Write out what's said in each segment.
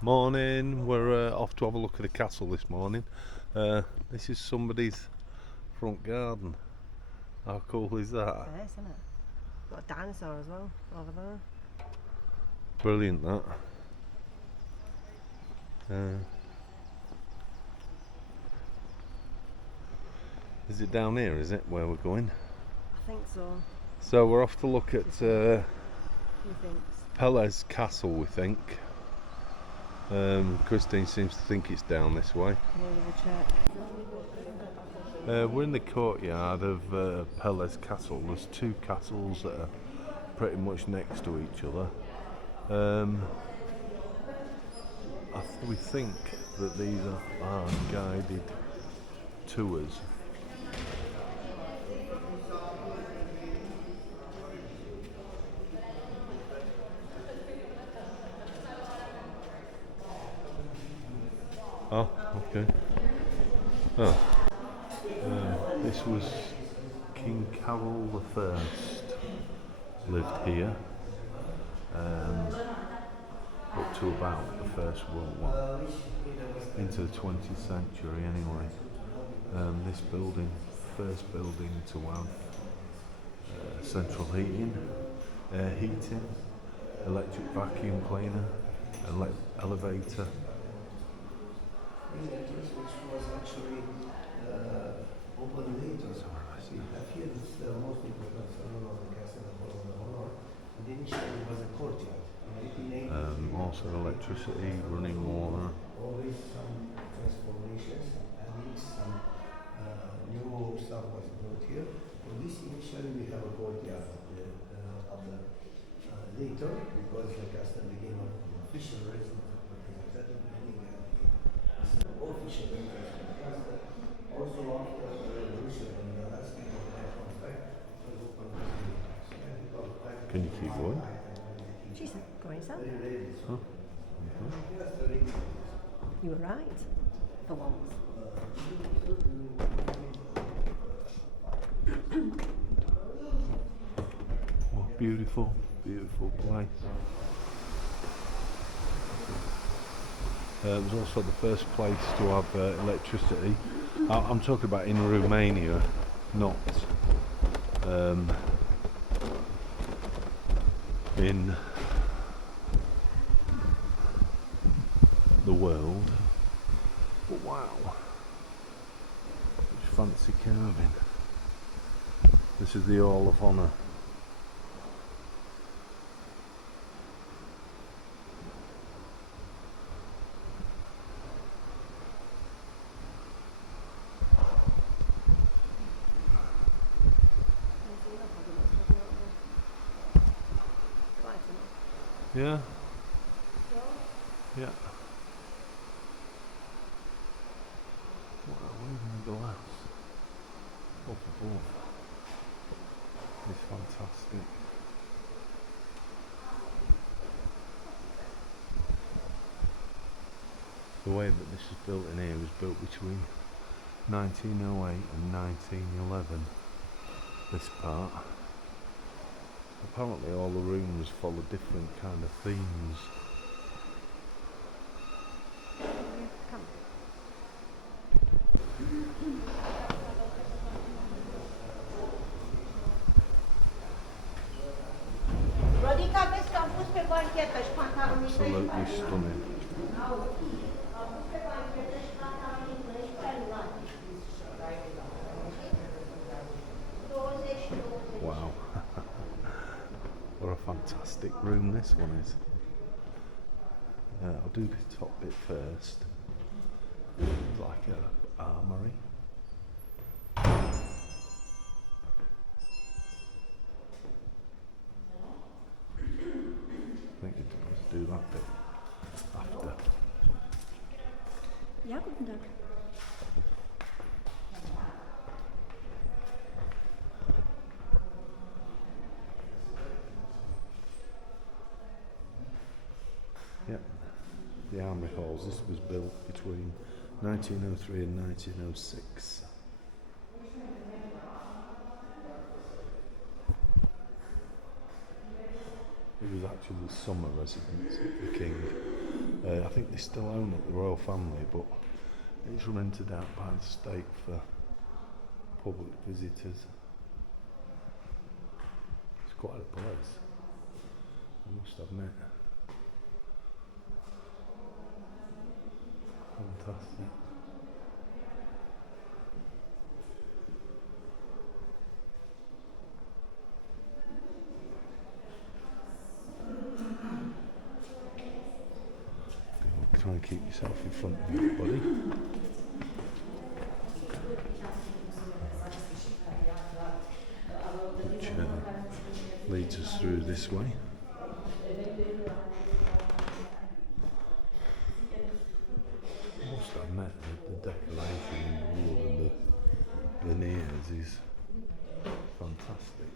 Morning, we're off to have a look at the castle this morning. This is somebody's front garden. How cool is that? Nice, isn't it? Got a dinosaur as well over there. Brilliant, that. Is it down here, is it, where we're going? I think so. So we're off to look at Who thinks? Pelle's castle, we think. Christine seems to think it's down this way. Can I have a check? We're in the courtyard of Pelle's castle. There's two castles that are pretty much next to each other. We think that these are guided tours. Oh, okay. Oh. This was King Carol the First lived here up to about the First World War, into the 20th century anyway. This building, first building to have central heating, air heating, electric vacuum cleaner, elevator. Which was actually open later. So you have here this most important salon of the castle of Honor. And initially it was a courtyard. In 1880, Also electricity, running water. always some transformations, adding some new stuff was built here. For this initially we have a courtyard of the later, because the castle became an official residence of the executive beginning official interest in the castle. Also after the revolution, when the last people had come back, was open to Can you keep going? She's going south. Huh? You were right. For once. Oh, beautiful, beautiful place. It was also the first place to have electricity. I'm talking about in Romania, not in the world. But wow, such fancy carving. This is the Hall of Honor. Yeah. Yeah. Wow, even the glass up above is fantastic. The way that this was built in here was built between 1908 and 1911. This part. Apparently all the rooms follow different kind of themes. Come. Rodica, vezi că am pus pe banchetă și pantalonii tăi. Absolutely stunning. Am pus pe banchetă și pantalonii tăi și pe luat. 20. Wow. What a fantastic room this one is. I'll do the top bit first. It's like a armoury. I think you're supposed to do that bit after. Ja, guten Tag. Yeah, the armoury halls. This was built between 1903 and 1906. It was actually the summer residence of the king. I think they still own it, the royal family, but it's rented out by the state for public visitors. It's quite a place, I must admit. Fantastic. Try and keep yourself in front of everybody. Which leads us through this way. I must admit that the decoration in the wood and the veneers is fantastic.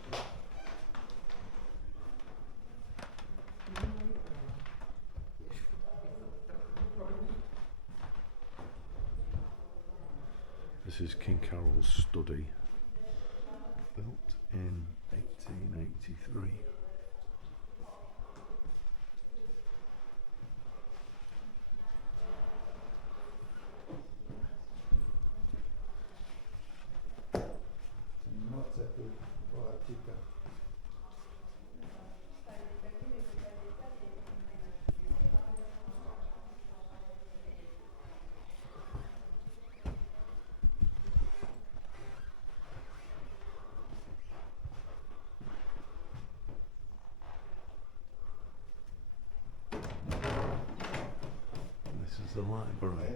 This is King Carol's study, built in 1883. This is the library.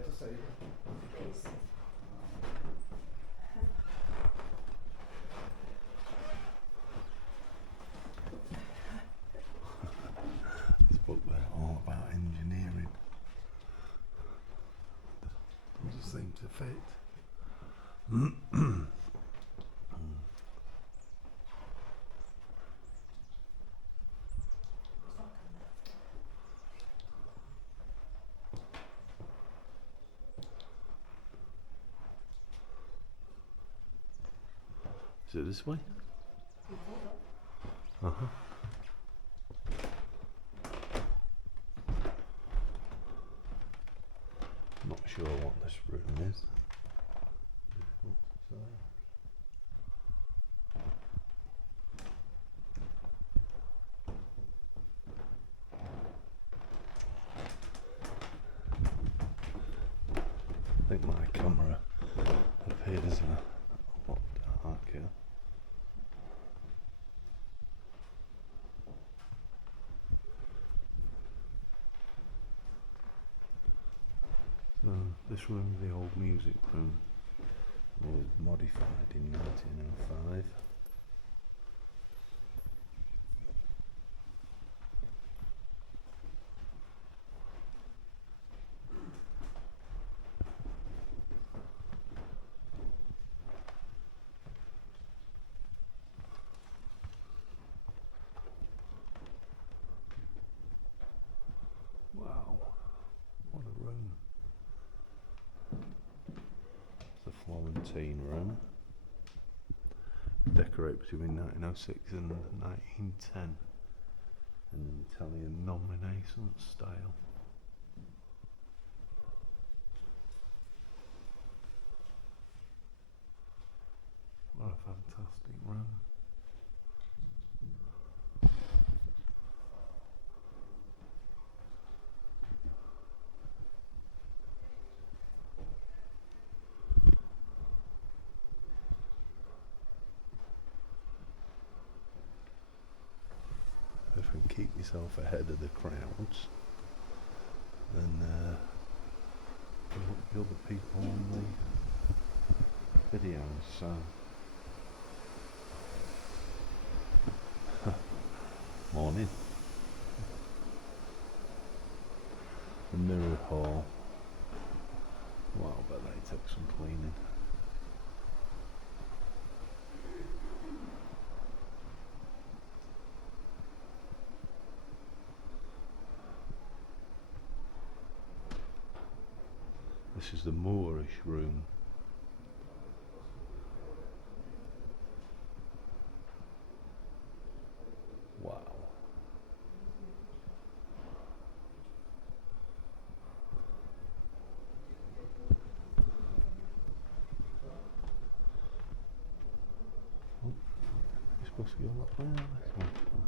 This book there, all about engineering. Doesn't seem to fit. Is it this way? Uh-huh. Not sure what this room is. I think my camera appears a lot darker. So this room is the old music room. It was modified in 1905. Wow, what a room. It's the Florentine room. Decorated between 1906 and 1910 in an Italian non-Renaissance style. What a fantastic room. If you can keep yourself ahead of the crowds, then you won't be other people on the videos. So morning. The mirror hall. Wow, but they take some cleaning. This is the Moorish room. Wow. Let's go that way. This one.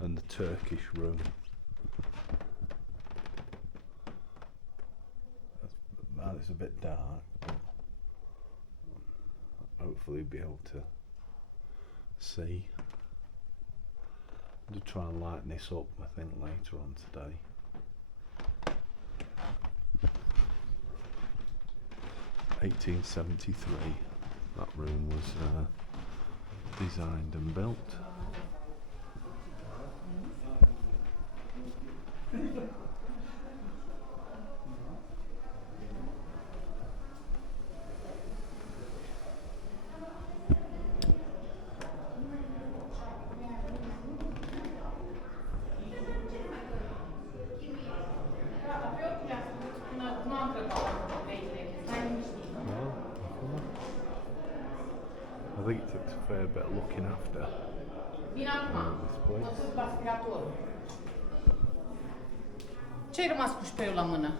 And the Turkish room. That is a bit dark. Hopefully be able to see. To try and lighten this up, I think, later on today. (1873). That room was designed and built. I think it takes a fair bit of looking after this place. Ce-ai rămas cu șpeiul la mână?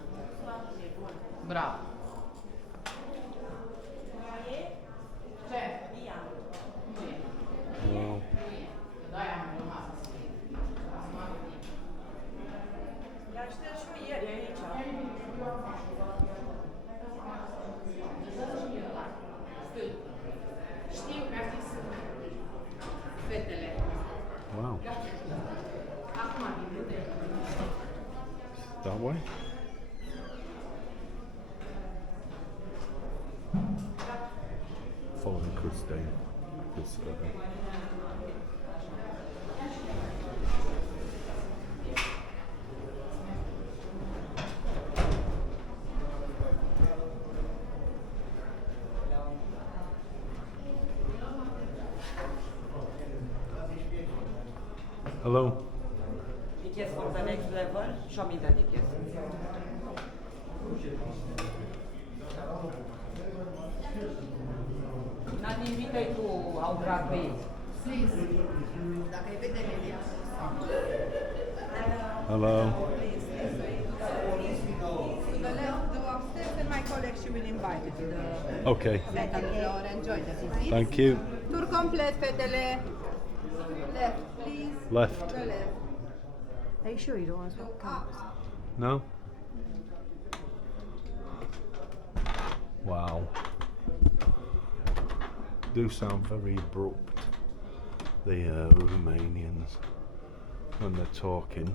Bravo. Ce? Nu e. Well, De-aia am rămas să scrie. I-am șters și eu ieri aici. Știu, mi-a zis fetele. wow. Acum vin, uite. That way? Following Christine. Because, hello. Tickets for the next level. Show me the tickets. Not invited to our page. Dacă îi vede Lelia. Hello. To the left, go upstairs, and my colleague she will invite you to the Okay. second floor. Enjoy the visit. Thank you. Tour complete, fetele. Left, please. Left. The left. Are you sure you don't want to Go swap up. cameras? No? Wow. Do sound very abrupt, the Romanians, when they're talking.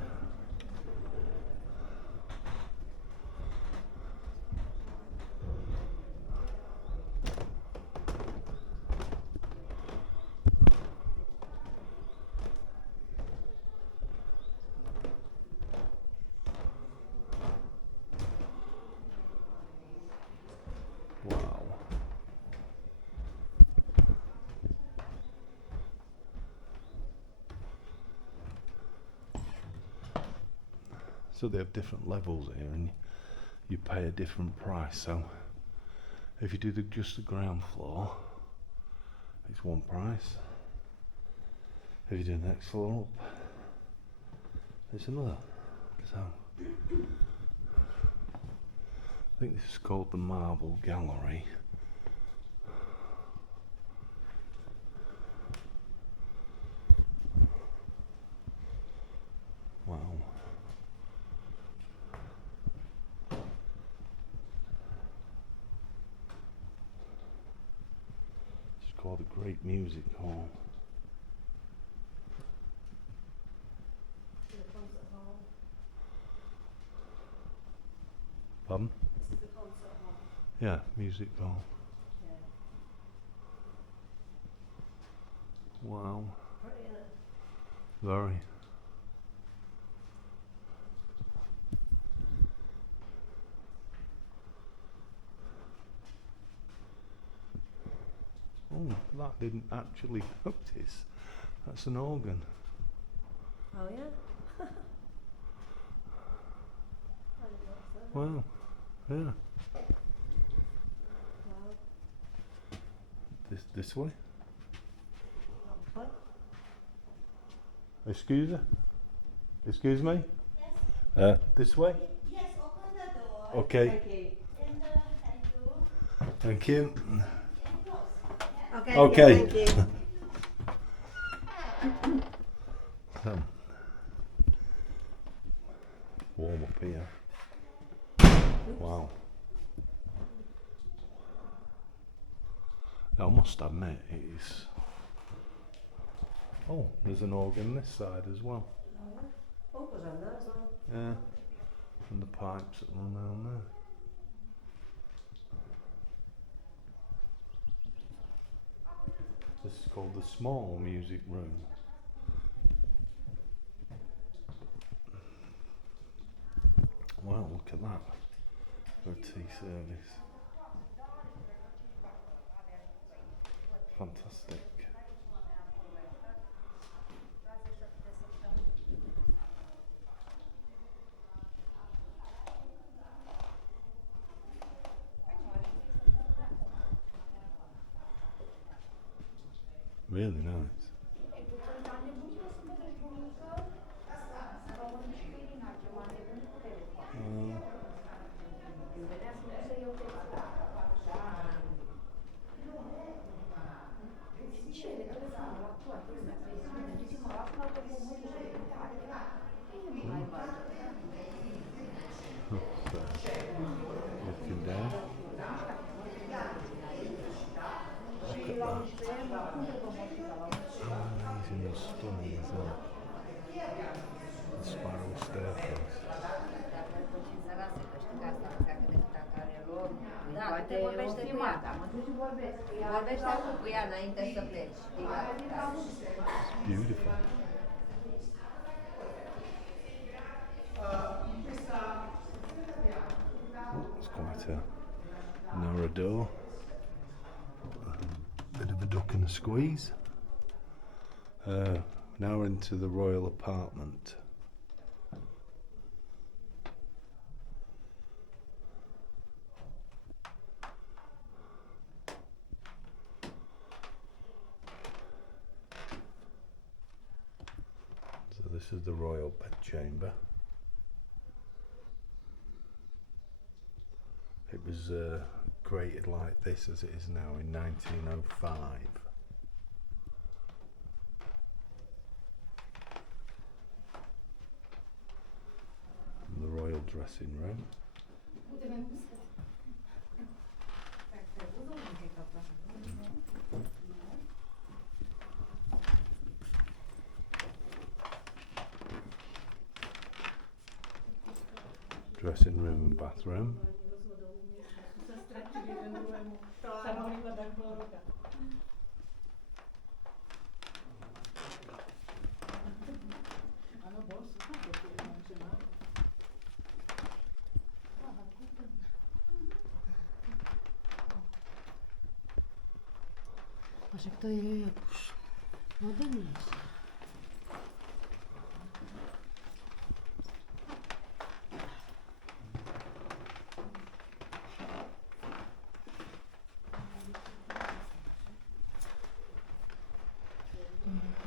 Wow. So they have different levels here, and you pay a different price. So if you do just the ground floor, it's one price. If you do the next floor up, it's another. So I think this is called the Marble Gallery. Wow. It's called the Great Music Hall. Pardon? This is the concert hall. Yeah, music hall. Wow. Pretty, isn't it? Very. Oh, that didn't actually notice. That's an organ. Oh yeah? Wow. Yeah. Wow. This way? What? Excuse me? Excuse me? Yes. This way? Yes, open the door. Okay. Okay. And Thank you. Okay. Okay. Yeah, thank you. So, warm up here. Wow. I must admit, it's. Oh, there's an organ this side as well. Oh, goes on that as well. Yeah. And the pipes that run around there. This is called the small music room. Wow, look at that. For a tea service. Fantastic. Really nice. So, looking down. Look at that. Amazing and stunning as well. The spiral staircase. Da, te vorbește cu ea. Vorbește acum cu ea înainte să pleci. It's beautiful. Oh, it's quite a narrow door. Bit of a duck and a squeeze. Now into the royal apartment. So this is the royal bedchamber. It was created like this as it is now in 1905. And the royal dressing room. Dressing room and bathroom. Așa că to je jakož moderní.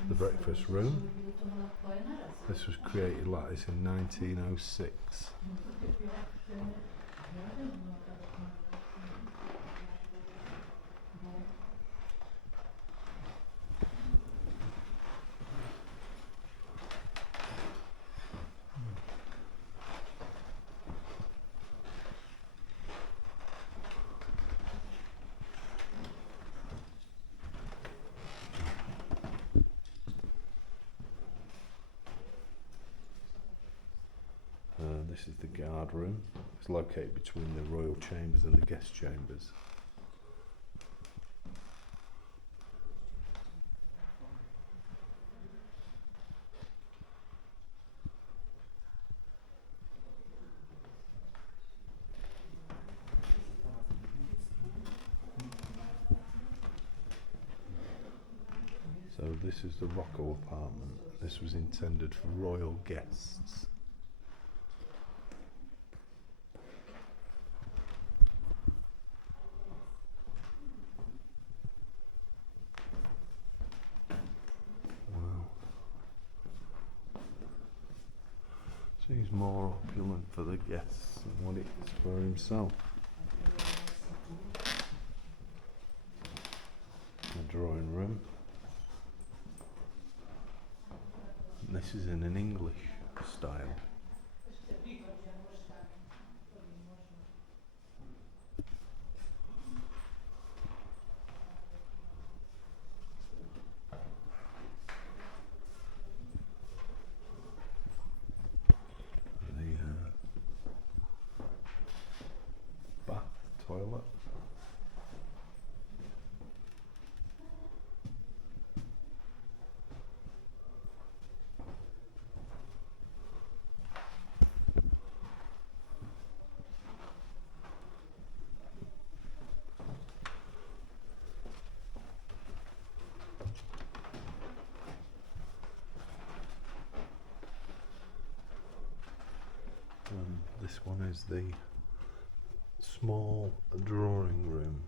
The breakfast room. This was created like this in 1906. This is the guard room. It's located between the royal chambers and the guest chambers. So this is the Rocco apartment. This was intended for royal guests. Wow. Seems more opulent for the guests than what it is for himself. this is in an English style. The bath toilet. This one is the small drawing room.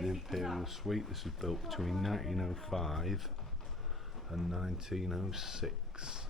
The Imperial Suite. This was built between 1905 and 1906.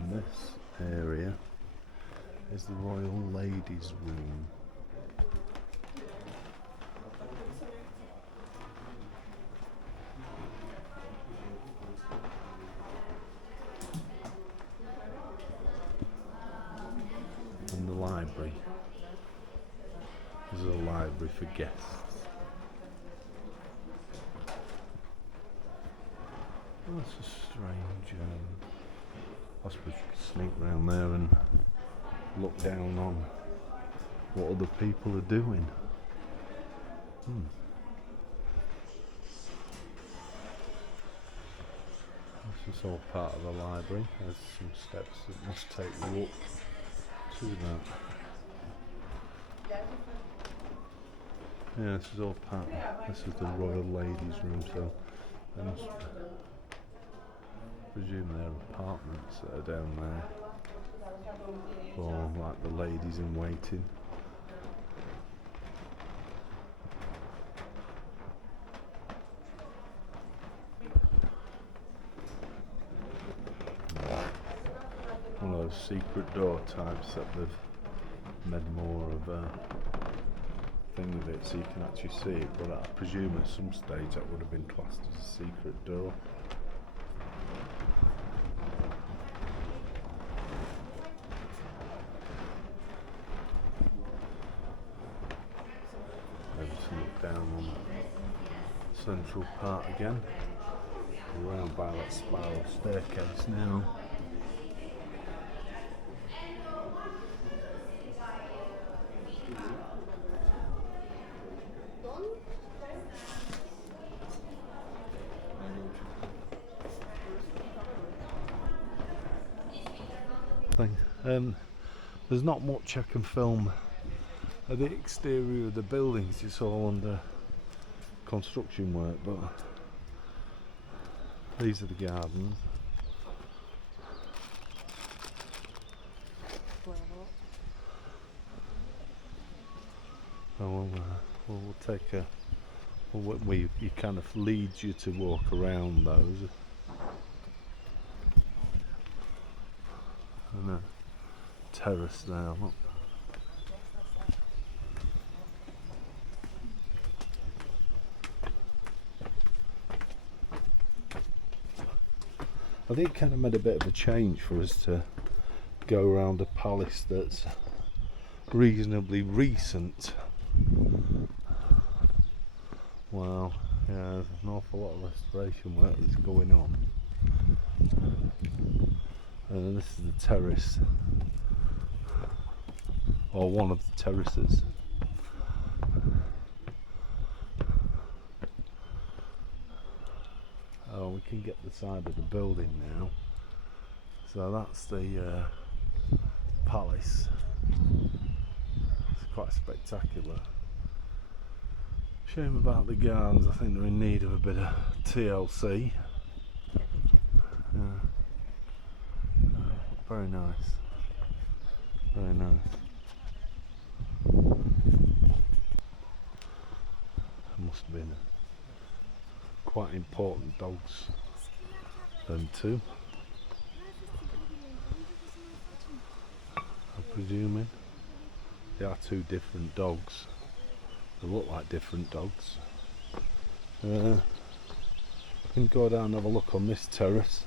And this area is the Royal Ladies' Room. And the library. This is a library for guests. Oh, that's a strange. I suppose you could sneak round there and look down on what other people are doing. This is all part of the library. There's some steps that must take you up to that. Yeah, this is all part of, this is the Royal Ladies' Room, so they must presume they're apartments that are down there for like the ladies in waiting. One of those secret door types that they've made more of a thing of it so you can actually see it, but I presume at some stage that would have been classed as a secret door. Maybe to look down on the central part again. Around by that spiral staircase now. There's not much I can film of the exterior of the buildings, it's all under construction work, but these are the gardens. So we'll take a, it kind of leads you to walk around those. And a terrace there, look. I think it kind of made a bit of a change for us to go around a palace that's reasonably recent. Well, Yeah, there's an awful lot of restoration work that's going on. And this is the terrace, or one of the terraces. Oh, we can get the side of the building now. So that's the palace. It's quite spectacular. Shame about the gardens, I think they're in need of a bit of TLC. Yeah. Very nice. Very nice. There must have been quite important dogs then too. I'm presuming. They are two different dogs. They look like different dogs. We can go down and have a look on this terrace.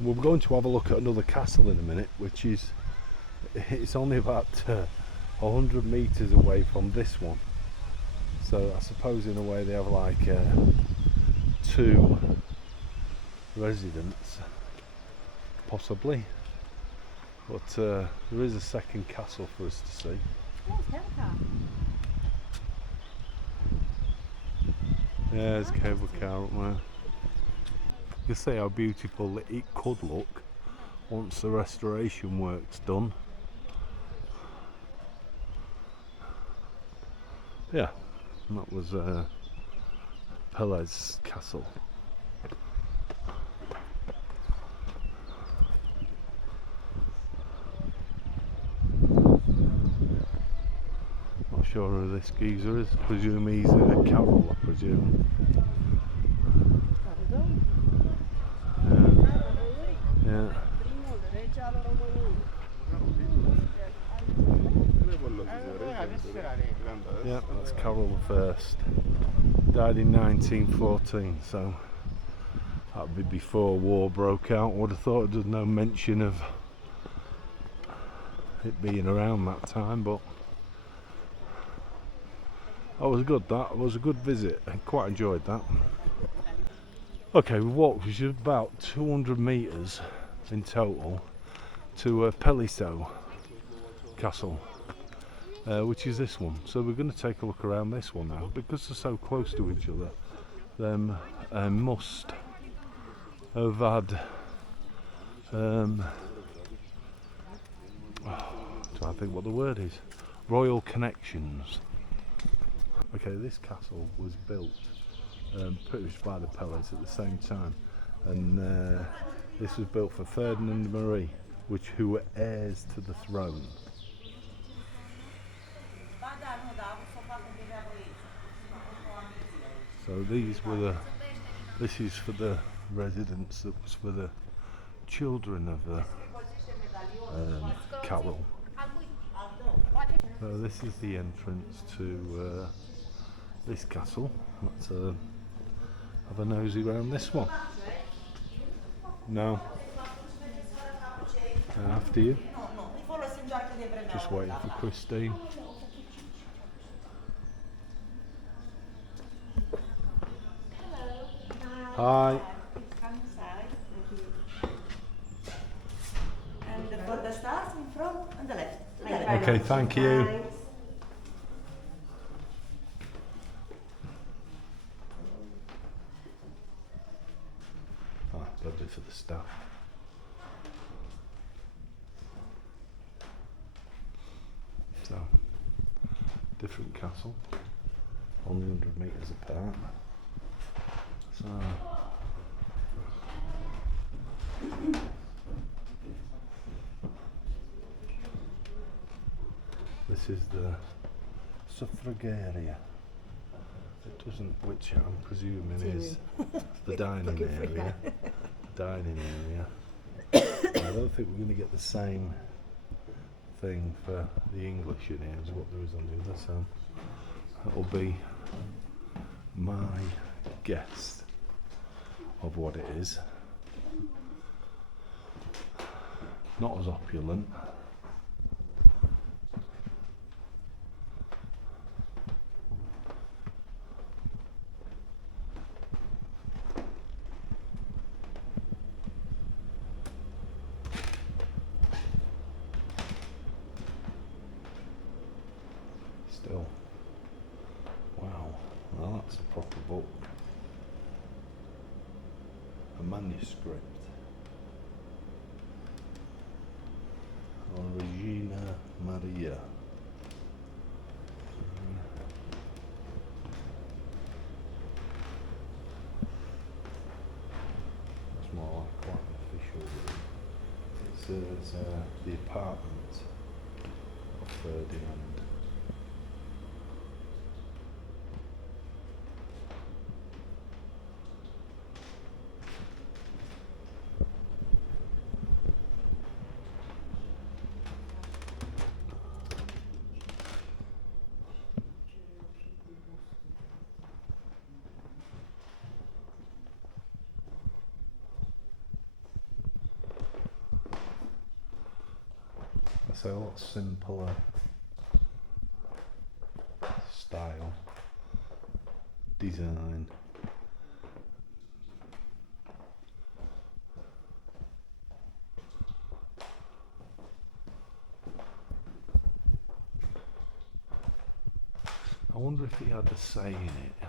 We're going to have a look at another castle in a minute, which is, it's only about 100 metres away from this one. So I suppose in a way they have like two residents, possibly. But there is a second castle for us to see. Yeah, there's a cable car up there. You can see how beautiful it could look once the restoration work's done. Yeah, and that was Pellé's castle. Not sure who this geezer is. Presume he's a Carol, I presume. Yeah. Yeah, that's Carol I. Died in 1914, so that would be before war broke out. Would have thought there's no mention of it being around that time, but that was good. That was a good visit. I quite enjoyed that. Okay, we walked, which is about 200 metres in total, to Pelliceau Castle, which is this one. So we're going to take a look around this one now. Because they're so close to each other, them must have had trying to think what the word is, royal connections. Okay, this castle was built pretty much by the Pellets at the same time, and this was built for Ferdinand and Marie, who were heirs to the throne. So these were this is for the residence that was for the children of the Carol. So this is the entrance to this castle. Let's have a nosy around this one. No. After you. Just waiting for Christine. Hi. Come inside. And for the stars in front and the left. Okay, thank you. Lovely for the staff. So, different castle, only 100 metres apart. So, this is the suffrageria. It doesn't, which I'm presuming is the dining area. Dining area. I don't think we're going to get the same thing for the English in here as what there is on the other, so that'll be my guess of what it is. Not as opulent. still. Wow, well that's a proper book. A manuscript. On Regina Maria. That's more like quite an official room. It says the apartment of Ferdinand. It's a lot simpler style, design. I wonder if he had a say in it,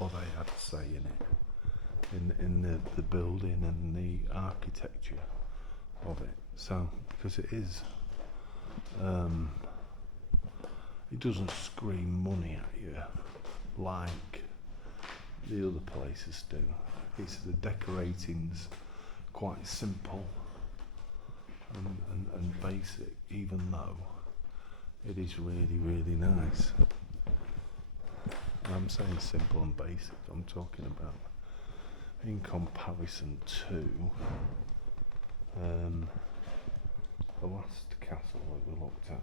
or they had a say in it, in the building and the architecture of it. So, because it is, it doesn't scream money at you like the other places do. It's the decorating's quite simple and basic, even though it is really, really nice. I'm saying simple and basic, I'm talking about in comparison to the last castle that we looked at.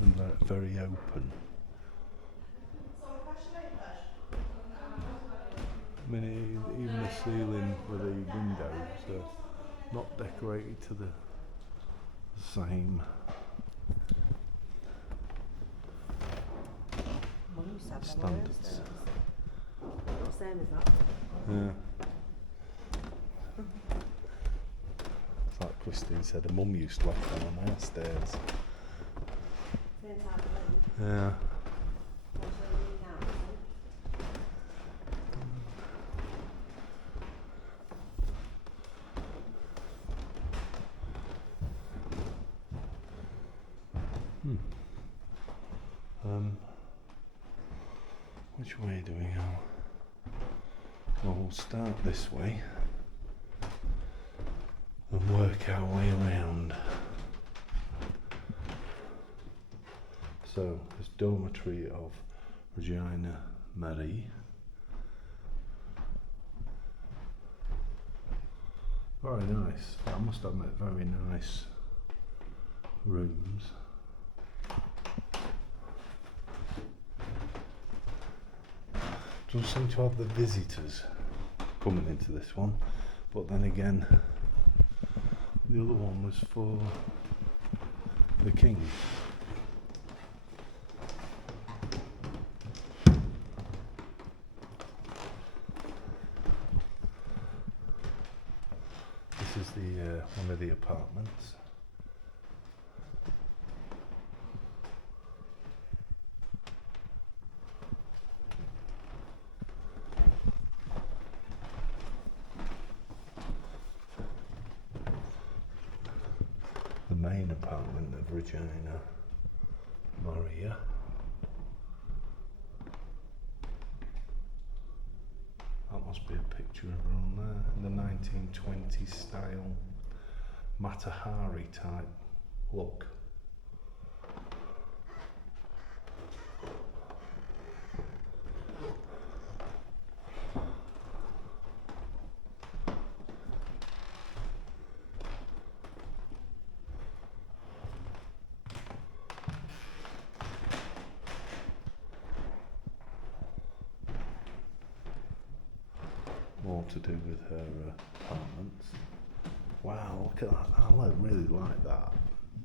And they're very open. I mean, even the ceiling with the windows are not decorated to the same Mum used to have them on her standards. stairs. Not the same as that. Yeah. It's like Christine said, her mum used to have them on her stairs. Same type of thing. Yeah. What's the room now? Which way do we go? Well, we'll start this way and work our way around. So, this dormitory of Regina Marie. Very nice. I must admit, very nice rooms. Doesn't seem to have the visitors coming into this one, but then again, the other one was for the king. This is the one of the apartments. The main apartment of Regina Maria. That must be a picture of her on there, in the 1920s style Matahari type look. More to do with her apartments. Wow, look at that. I really like that.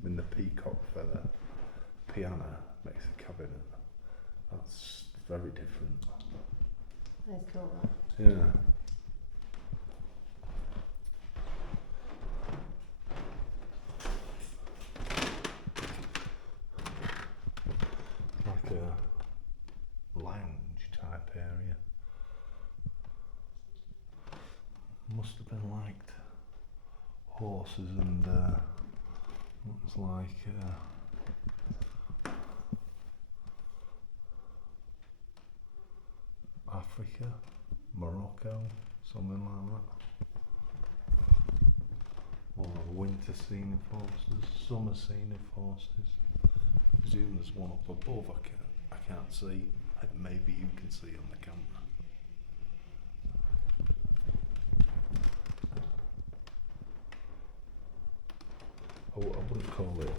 In the peacock feather piano makes a cabinet. That's very different. That's cool. That. Yeah. horses and looks like Africa, Morocco, something like that. Or winter scenic horses, summer scenic horses. I presume there's one up above. I can't see. Maybe you can see on the camera. I wouldn't call it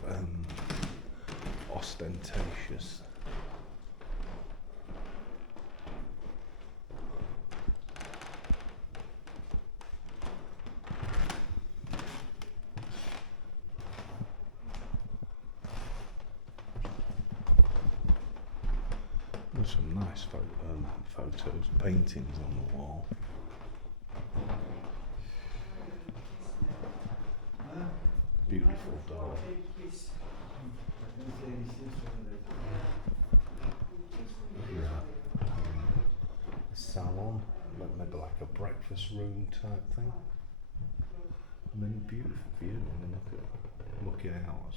ostentatious. There's some nice photos, paintings on the wall. Beautiful door. Yeah. Salon, maybe like a breakfast room type thing. I mean, beautiful view. I mean, looking out,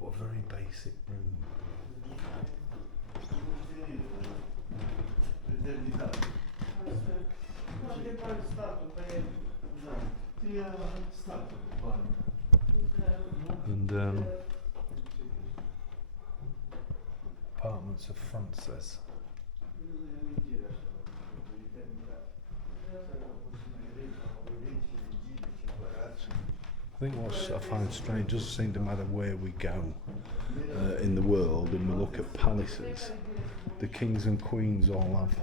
but a very basic room. And apartments of Frances. I think what I find strange, doesn't seem to matter where we go in the world and we look at palaces, the kings and queens all have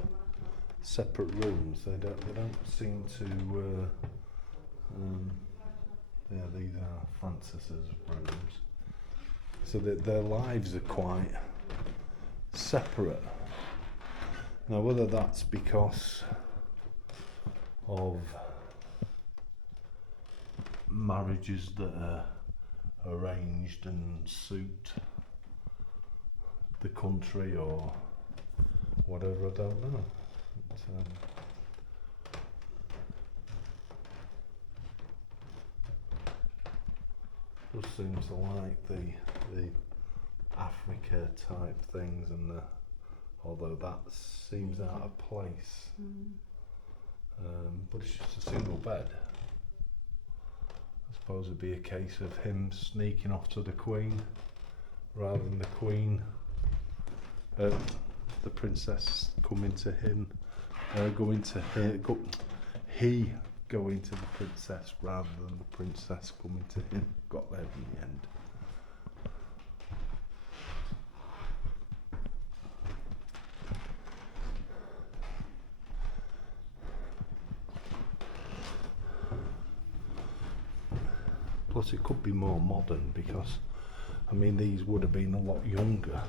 separate rooms. They don't seem to yeah, these are Frances's rooms, so that their lives are quite separate. Now whether that's because of marriages that are arranged and suit the country or whatever, I don't know. Just seems to like the Africa type things, and although that seems out of place, but it's just a single bed. I suppose it'd be a case of him sneaking off to the Queen rather than the Queen, the princess coming to him, going to he going to the princess rather than the princess coming to him. Got there in the end. Plus it could be more modern, because I mean these would have been a lot younger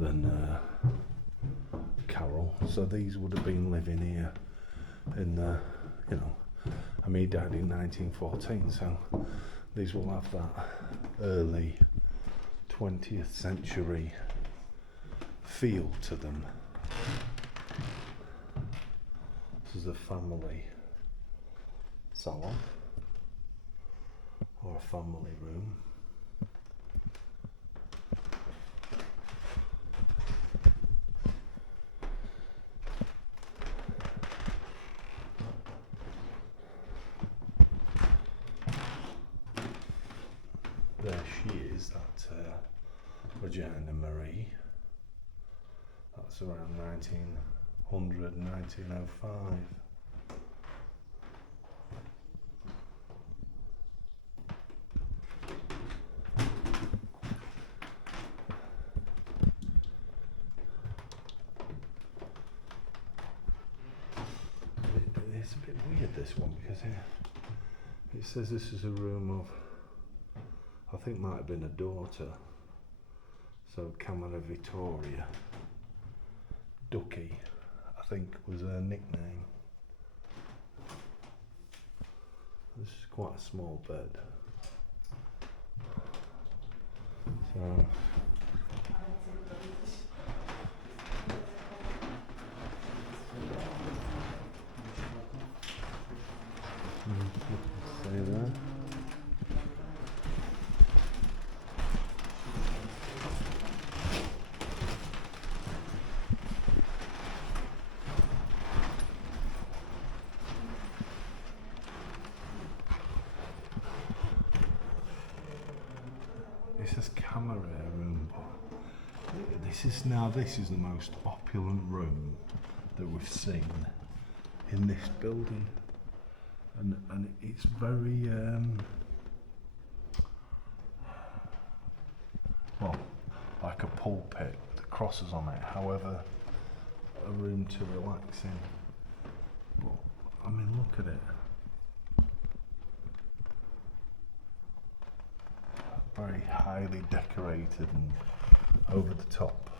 than Carol, so these would have been living here in you know, I mean he died in 1914, so these will have that early 20th century feel to them. This is a family salon or a family room. There she is, that Regina Marie. That's around 1900, 1905. It's a bit weird, this one, because it says this is a room of, I think might have been a daughter, so Camera Vittoria. Ducky, I think, was her nickname. This is quite a small bed. So see there. It says camera room, but this is the most opulent room that we've seen in this building, and it's very well, like a pulpit with the crosses on it. However, a room to relax in. But I mean, look at it. Very highly decorated and over the top.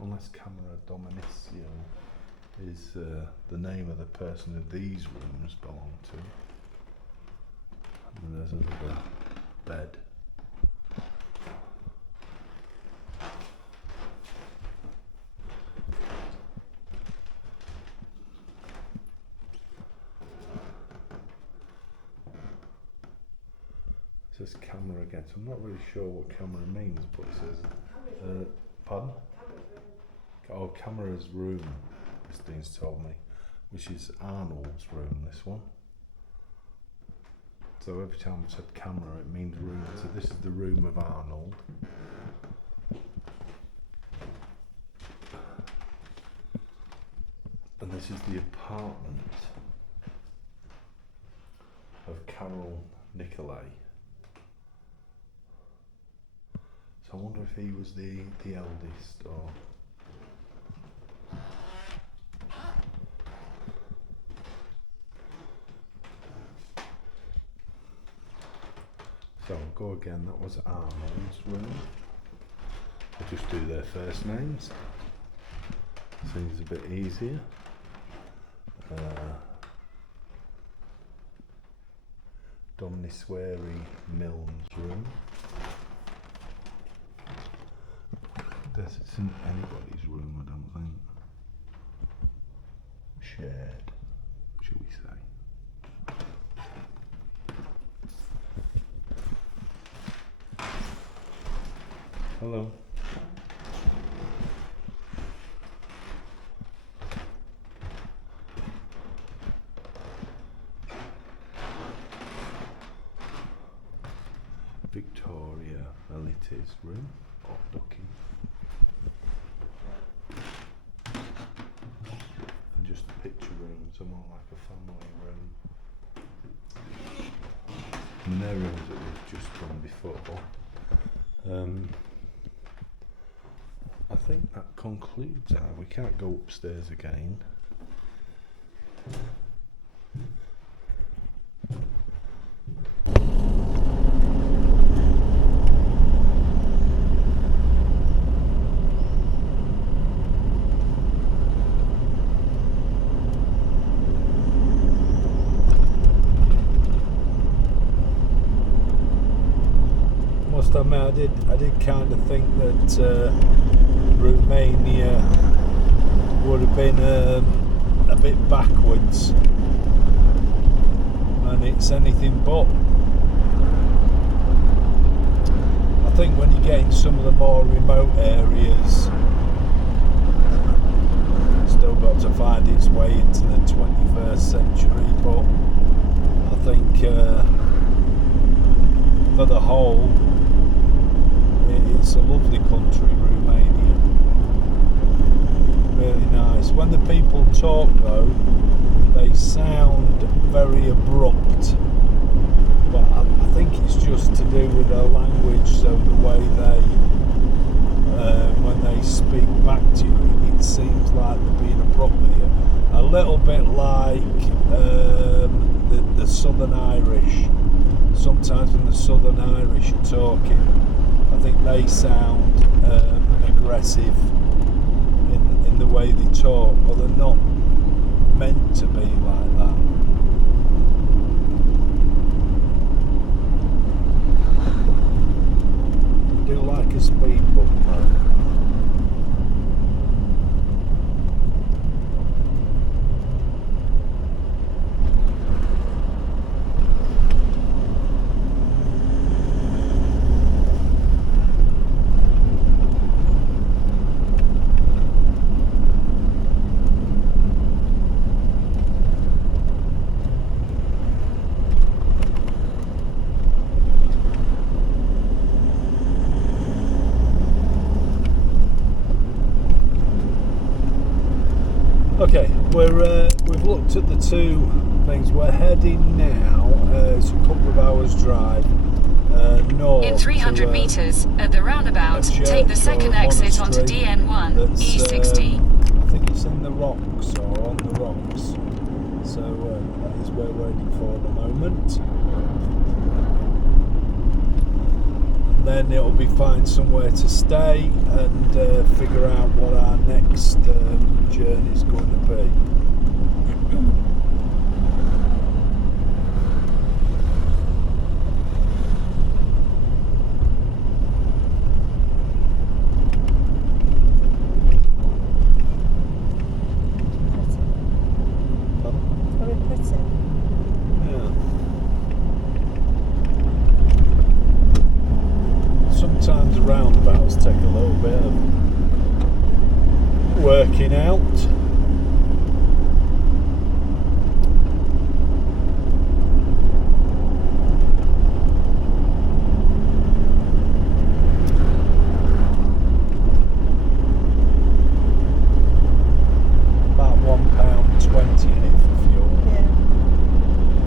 Unless Camera Dominissio is the name of the person who these rooms belong to. And there's another bed. It says camera again, so I'm not really sure what camera means, but it says, pardon? Oh, Camera's room, Christine's told me, which is Arnold's room, this one. So every time I said camera, it means room. So this is the room of Arnold. And this is the apartment of Carol Nicolay. So I wonder if he was the eldest or... So I'll go again, that was Arnold's room. I'll just do their first names. Seems a bit easier. Dominisueri Milne's room. This isn't anybody's room, I don't think. Shared, shall we say. Hello. Victoria Elite's room, or Ducky. And just the picture room, so more like a family room. And their rooms that we've just done before. I think that concludes that. We can't go upstairs again. Must admit, I did kind of think that Romania would have been a bit backwards, and it's anything but. I think when you get in some of the more remote areas, it's still got to find its way into the 21st century, but I think for the whole, it's a lovely country, Romania. Really nice. When the people talk though, they sound very abrupt. But I think it's just to do with their language, so the way they, when they speak back to you, it seems like they're being abrupt with you. A little bit like the Southern Irish. Sometimes when the Southern Irish are talking, I think they sound aggressive in the way they talk, but they're not meant to be like that. I do like a speed bump though. we've looked at the two things. We're heading now. It's a couple of hours drive north. In 300 to, metres, at the roundabout, take the second exit onto DN1, E60. I think it's in the rocks or on the rocks. So that is where we're waiting for at the moment. And then it'll be find somewhere to stay and figure out what our next journey is going to be. Very pretty. Yeah. Sometimes the roundabouts take a little bit of working out. About £1.20 in it for fuel. Yeah.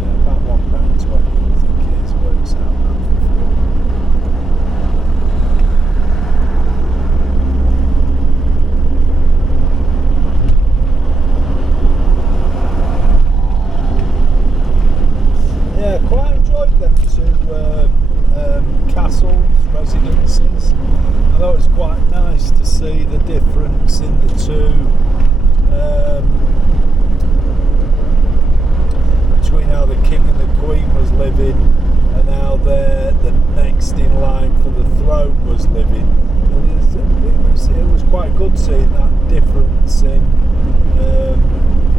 Yeah, about £1.20 I think it is, works out now for fuel. Yeah, quite enjoyed them two castles, residences. I thought it was quite nice to see the difference in the two. Between how the king and the queen was living and how the next in line for the throne was living. It was quite good seeing that difference in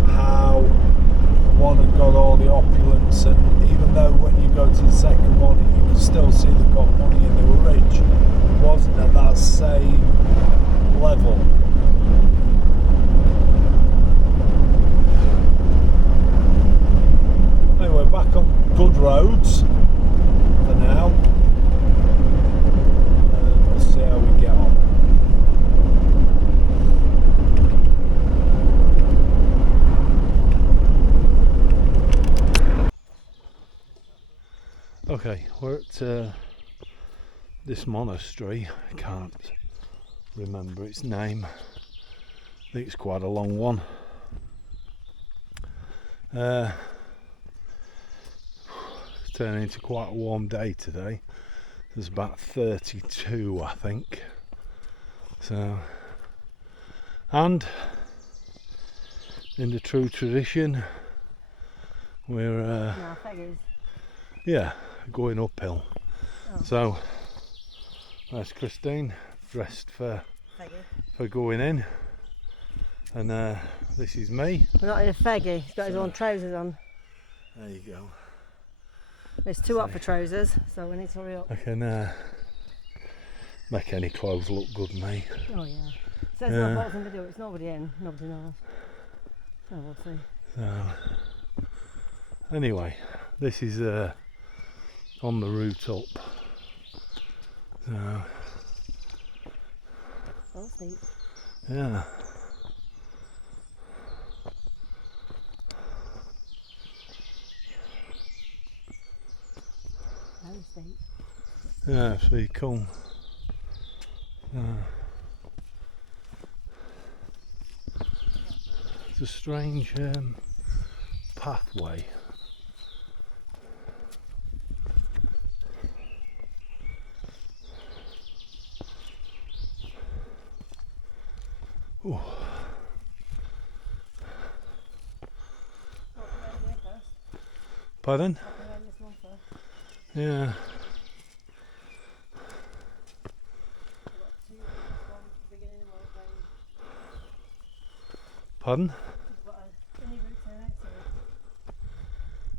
how one had got all the opulence, and even though when you go to the second one you can still see they've got money and they were rich, it wasn't at that same level. Anyway, back on good roads for now. We'll see how we get on. Okay, we're at this monastery. I can't remember its name. I think it's quite a long one. It's turning into quite a warm day today. There's about 32, I think. So, and in the true tradition, we're No, figures. yeah, going uphill. Oh. So there's Christine dressed for Figgy. going in, and this is me. We're not in a faggy. He's got his own trousers on. There you go. It's too hot for trousers, so we need to hurry up. I can make any clothes look good, mate. Oh yeah. Says Yeah. no photos in video. It's nobody in. Nobody knows. So we'll see. So anyway, this is on the route up. So Well, steep. yeah. Very steep. Yeah, it's really cool. It's a strange pathway. Ooh. Pardon? Yeah. Pardon?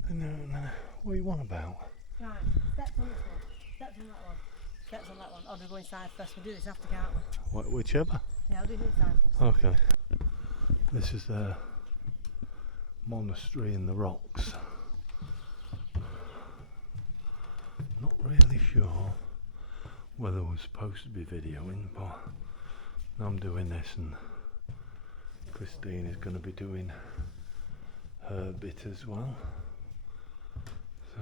No. What are you on about? Right, steps on this one, steps on that one, steps on that one. I'll go inside first. We'll do this after, can't we? Whichever. Yeah, I'll do this inside first. Okay. This is the monastery in the rocks. Not really sure whether we're supposed to be videoing, but I'm doing this and Christine is going to be doing her bit as well. So,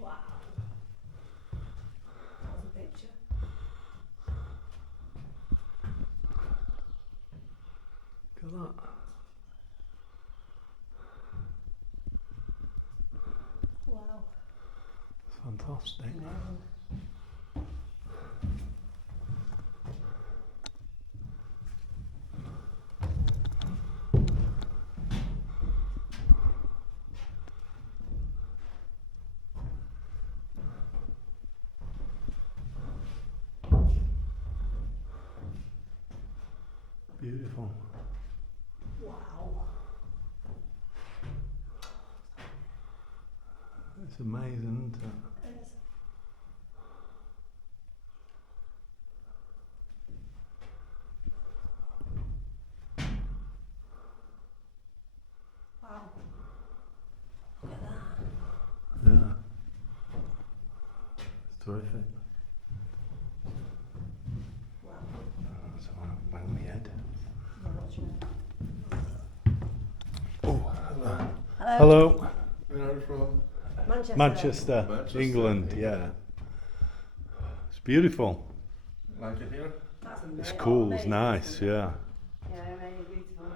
Wow. That was a picture. look at that. Wow. Fantastic. Beautiful. Wow. It's amazing, isn't it? It is. Wow. Look at that. Yeah. It's terrific. Wow. So I bang my head. Yeah, what's your name? Oh, Hello. hello. Where are you from? Manchester. Manchester, Manchester, England, yeah. It's beautiful. Like it here? That's It's amazing. cool, it's Amazing, nice, isn't it? yeah. Yeah, very beautiful.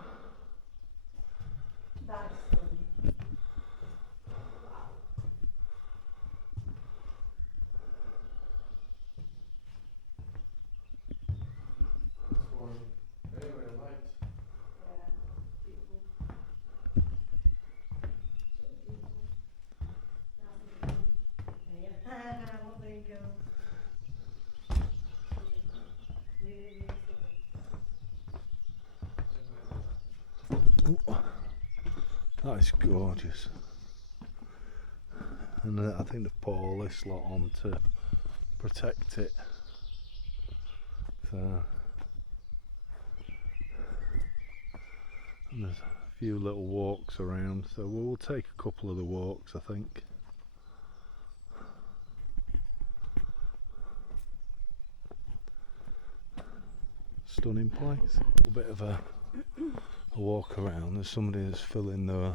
That's stunning. For very, very light. Yeah, beautiful. Yeah, well, there you go. Really, really stunning. Ooh, that is gorgeous. And I think they've put all this lot on to protect it. So, and there's a few little walks around, so we'll take a couple of the walks, I think. Stunning place. A bit of a walk around. There's somebody that's filling their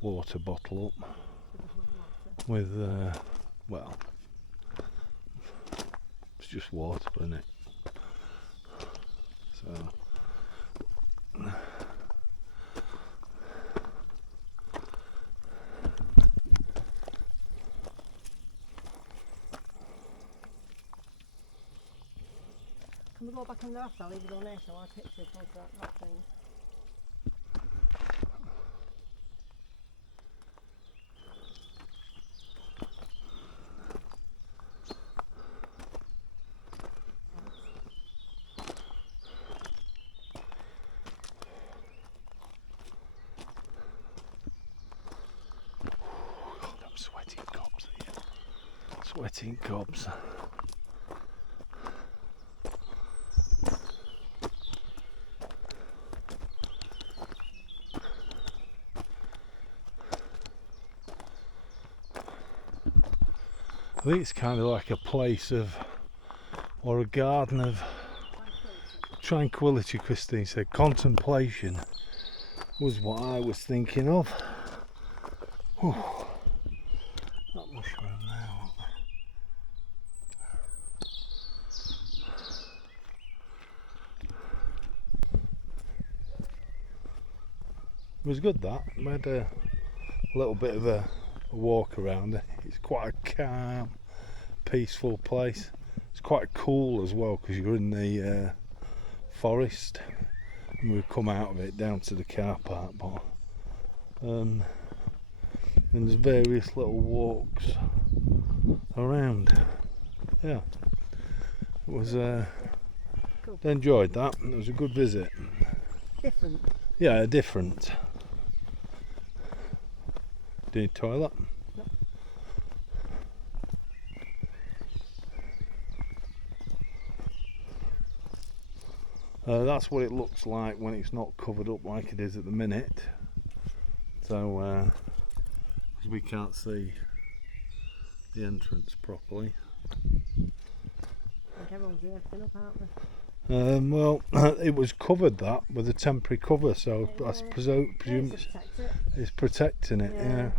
water bottle up with, well, it's just water, isn't it? So. Can we go back on the after? I'll leave a donation. I want a picture of that thing. God, I'm sweating gobs here. Sweating gobs. I think it's kind of like a place of, or a garden of tranquility. Christine said contemplation was what I was thinking of. Whew. Not much room now. It was good that. We had a little bit of a walk around. It's quite a calm, peaceful place. It's quite cool as well because you're in the forest, and we've come out of it down to the car park. But and there's various little walks around. Yeah, it was. Cool. Enjoyed that. It was a good visit. Different. Yeah, different. Do you need a toilet? That's what it looks like when it's not covered up like it is at the minute. So, because we can't see the entrance properly. I think everyone's drifting up, aren't they? Well, it was covered that with a temporary cover, so I presume It's to protect it. it's protecting it. Yeah.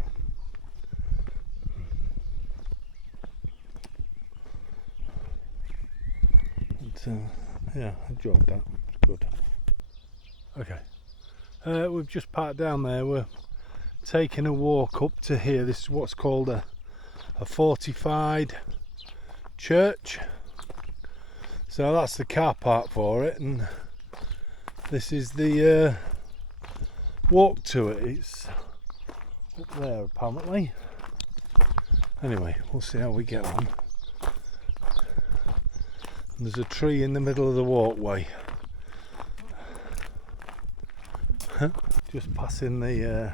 But, yeah, I enjoyed that. It's good. Okay, we've just parked down there. We're taking a walk up to here. This is what's called a Fortified church. So that's the car park for it, and this is the walk to it. It's up there apparently. Anyway, we'll see how we get on. And there's a tree in the middle of the walkway. Just passing the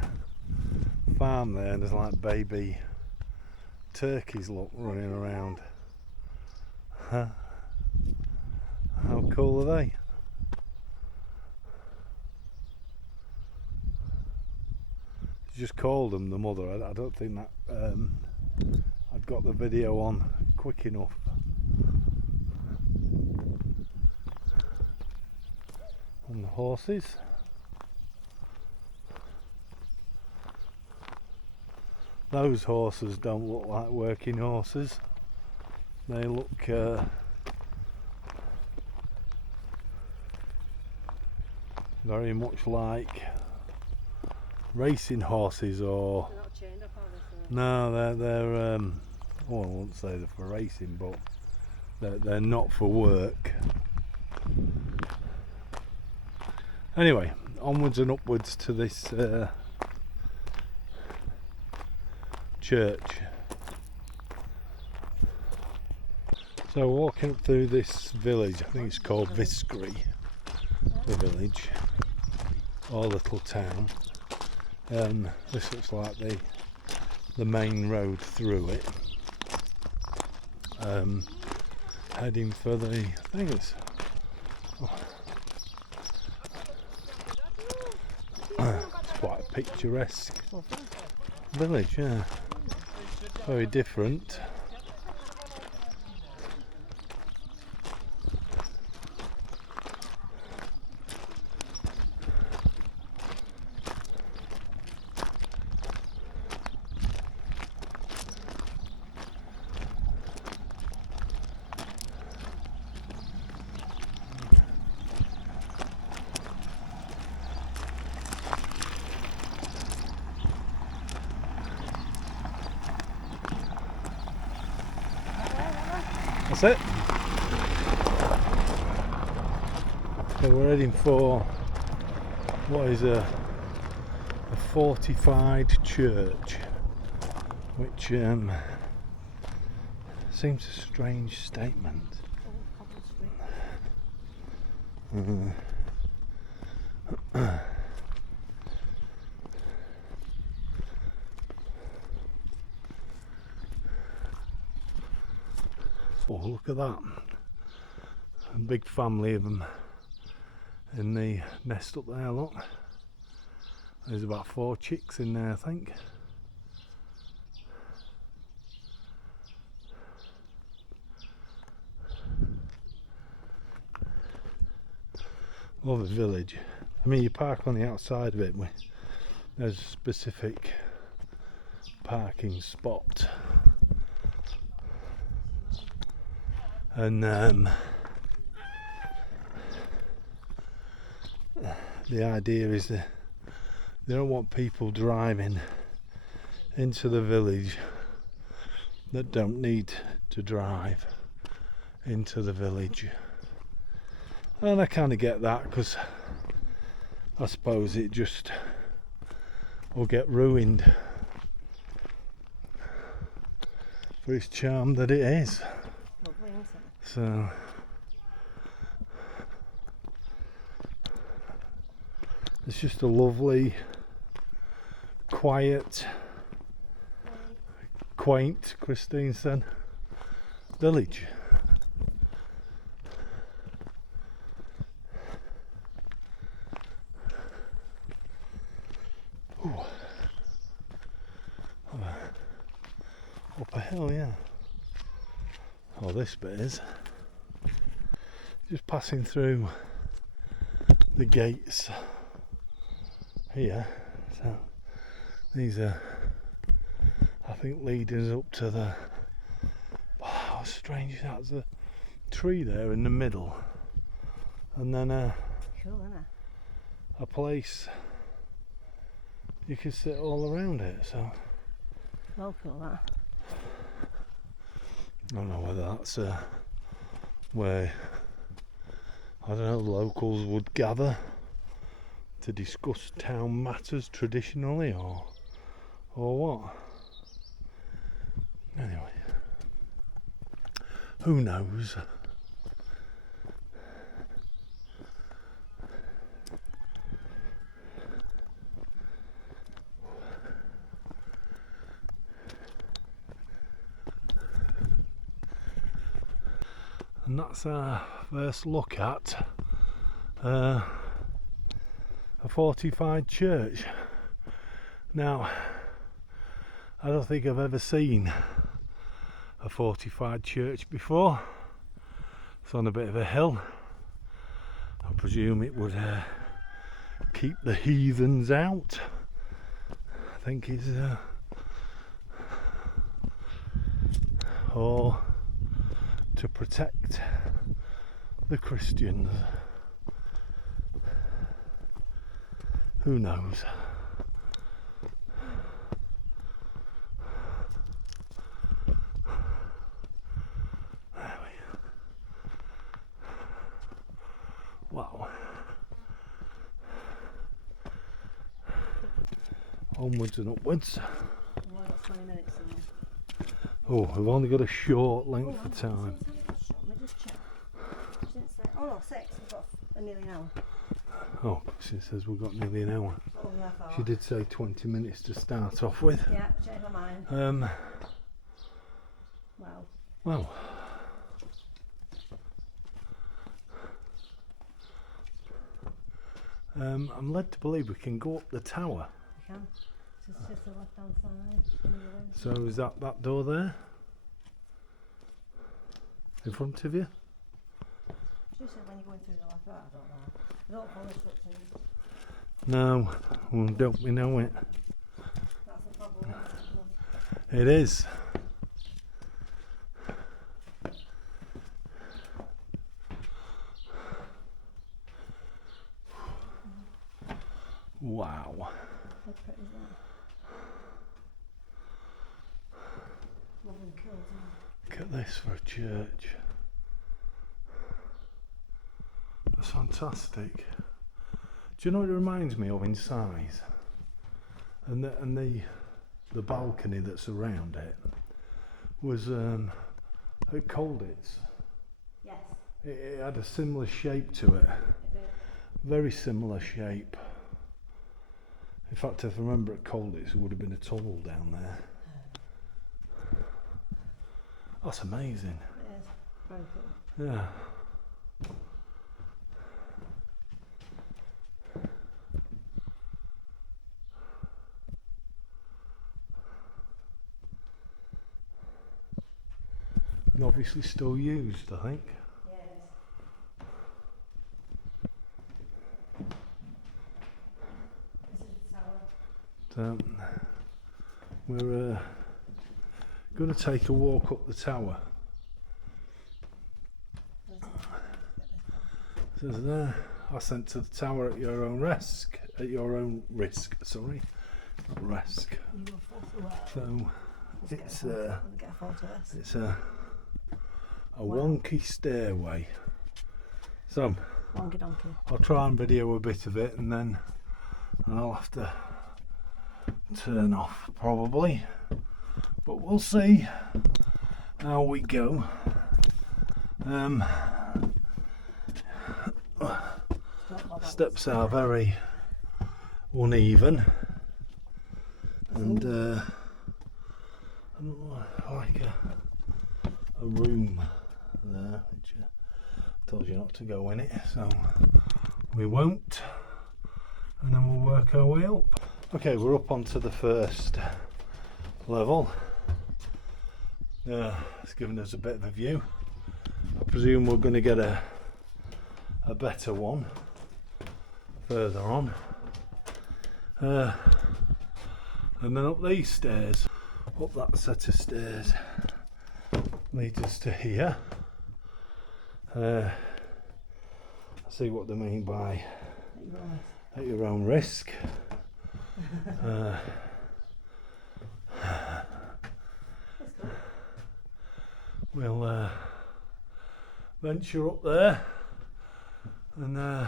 farm there, and there's like baby turkeys running around. How cool are they? She just called them the mother. I don't think that I'd got the video on quick enough. And the horses. Those horses don't look like working horses. They look very much like racing horses, or They're not chained up, are they? no, they're well, I won't say they're for racing, but they're not for work. Anyway, onwards and upwards to this church. So walking up through this village, I think it's called Viscry, the village or little town. This looks like the main road through it. Heading for the, I think it's it's quite a picturesque village, yeah. Very different. That's it. So we're heading for what is a fortified church, which seems a strange statement. Oh, look at that. A big family of them in the nest up there, look. There's about 4 chicks in there, I think. Love the village. I mean, you park on the outside of it. There's a specific parking spot. And the idea is that they don't want people driving into the village that don't need to drive into the village. And I kind of get that, because I suppose it just will get ruined for its charm that it is. Lovely, isn't it? So it's just a lovely, quiet, quaint, Christine said, village. Ooh. Up a hill, yeah. Oh, this bit is just passing through the gates here. So these are, I think, leading us up to the, wow, how strange is that? There's a tree there in the middle, and then Cool, isn't it? a place you can sit all around it. So Well cool, that. I don't know whether that's where, I don't know, locals would gather to discuss town matters traditionally, or what. Anyway, who knows? And that's our first look at a fortified church. Now, I don't think I've ever seen a fortified church before. It's on a bit of a hill. I presume it would keep the heathens out. I think it's or to protect the Christians. Who knows? There we go. Wow. Onwards and upwards. Well, I've got 20 minutes now. Oh, we've only got a short length of time. Let me just check. She didn't say. Oh no, 6. We've got nearly an hour. Oh, she says we've got nearly an hour. Oh, half hour. She did say 20 minutes to start off with. Yeah, change my mind. Wow. Well. I'm led to believe we can go up the tower. You can. It's just the left hand side. So is that door there? In front of you? She said when you're going through the left, I don't know. I don't follow instructions. No, well, don't we know it? That's the problem. It is. Wow. How pretty is that? Lovely cool, isn't it? Look at this for a church. That's fantastic. Do you know what it reminds me of in size? And the balcony that's around it was at Colditz. Yes. It had a similar shape to it. Very similar shape. In fact, if I remember at Colditz, there would have been a tunnel down there. That's amazing. It is. Very cool. Yeah. And obviously still used, I think. Yes. This is the tower. We're going to take a walk up the tower. It says there, ascent to the tower at your own risk. At your own risk, sorry, not risk. You will fall through it. So Let's get a photo of this. it's a wonky stairway. So Wonky donkey. I'll try and video a bit of it, and then I'll have to turn off probably, but we'll see how we go. Steps are very uneven, and like a room there which tells you not to go in it, so we won't, and then we'll work our way up. Okay, we're up onto the first level. It's given us a bit of a view. I presume we're going to get a a better one further on. And then up these stairs, up that set of stairs, leads us to here. See what they mean by at your own risk. We'll venture up there and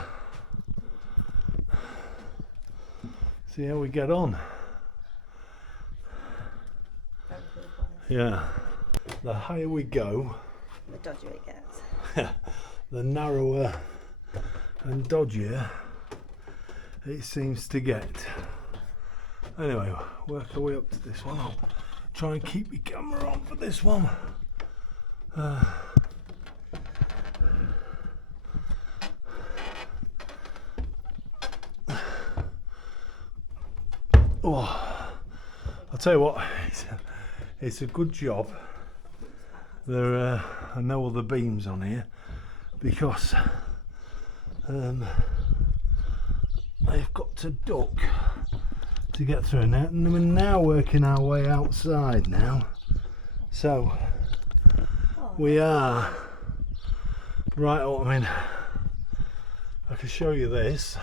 see how we get on. Yeah, the higher we go, The dodgier it gets. the narrower and dodgier it seems to get. Anyway, work our way up to this one. I'll try and keep my camera on for this one. Oh, I'll tell you what, it's a good job there are no other beams on here, because they've got to duck to get through now, and we're now working our way outside now, so we are right up. I mean, I can show you this.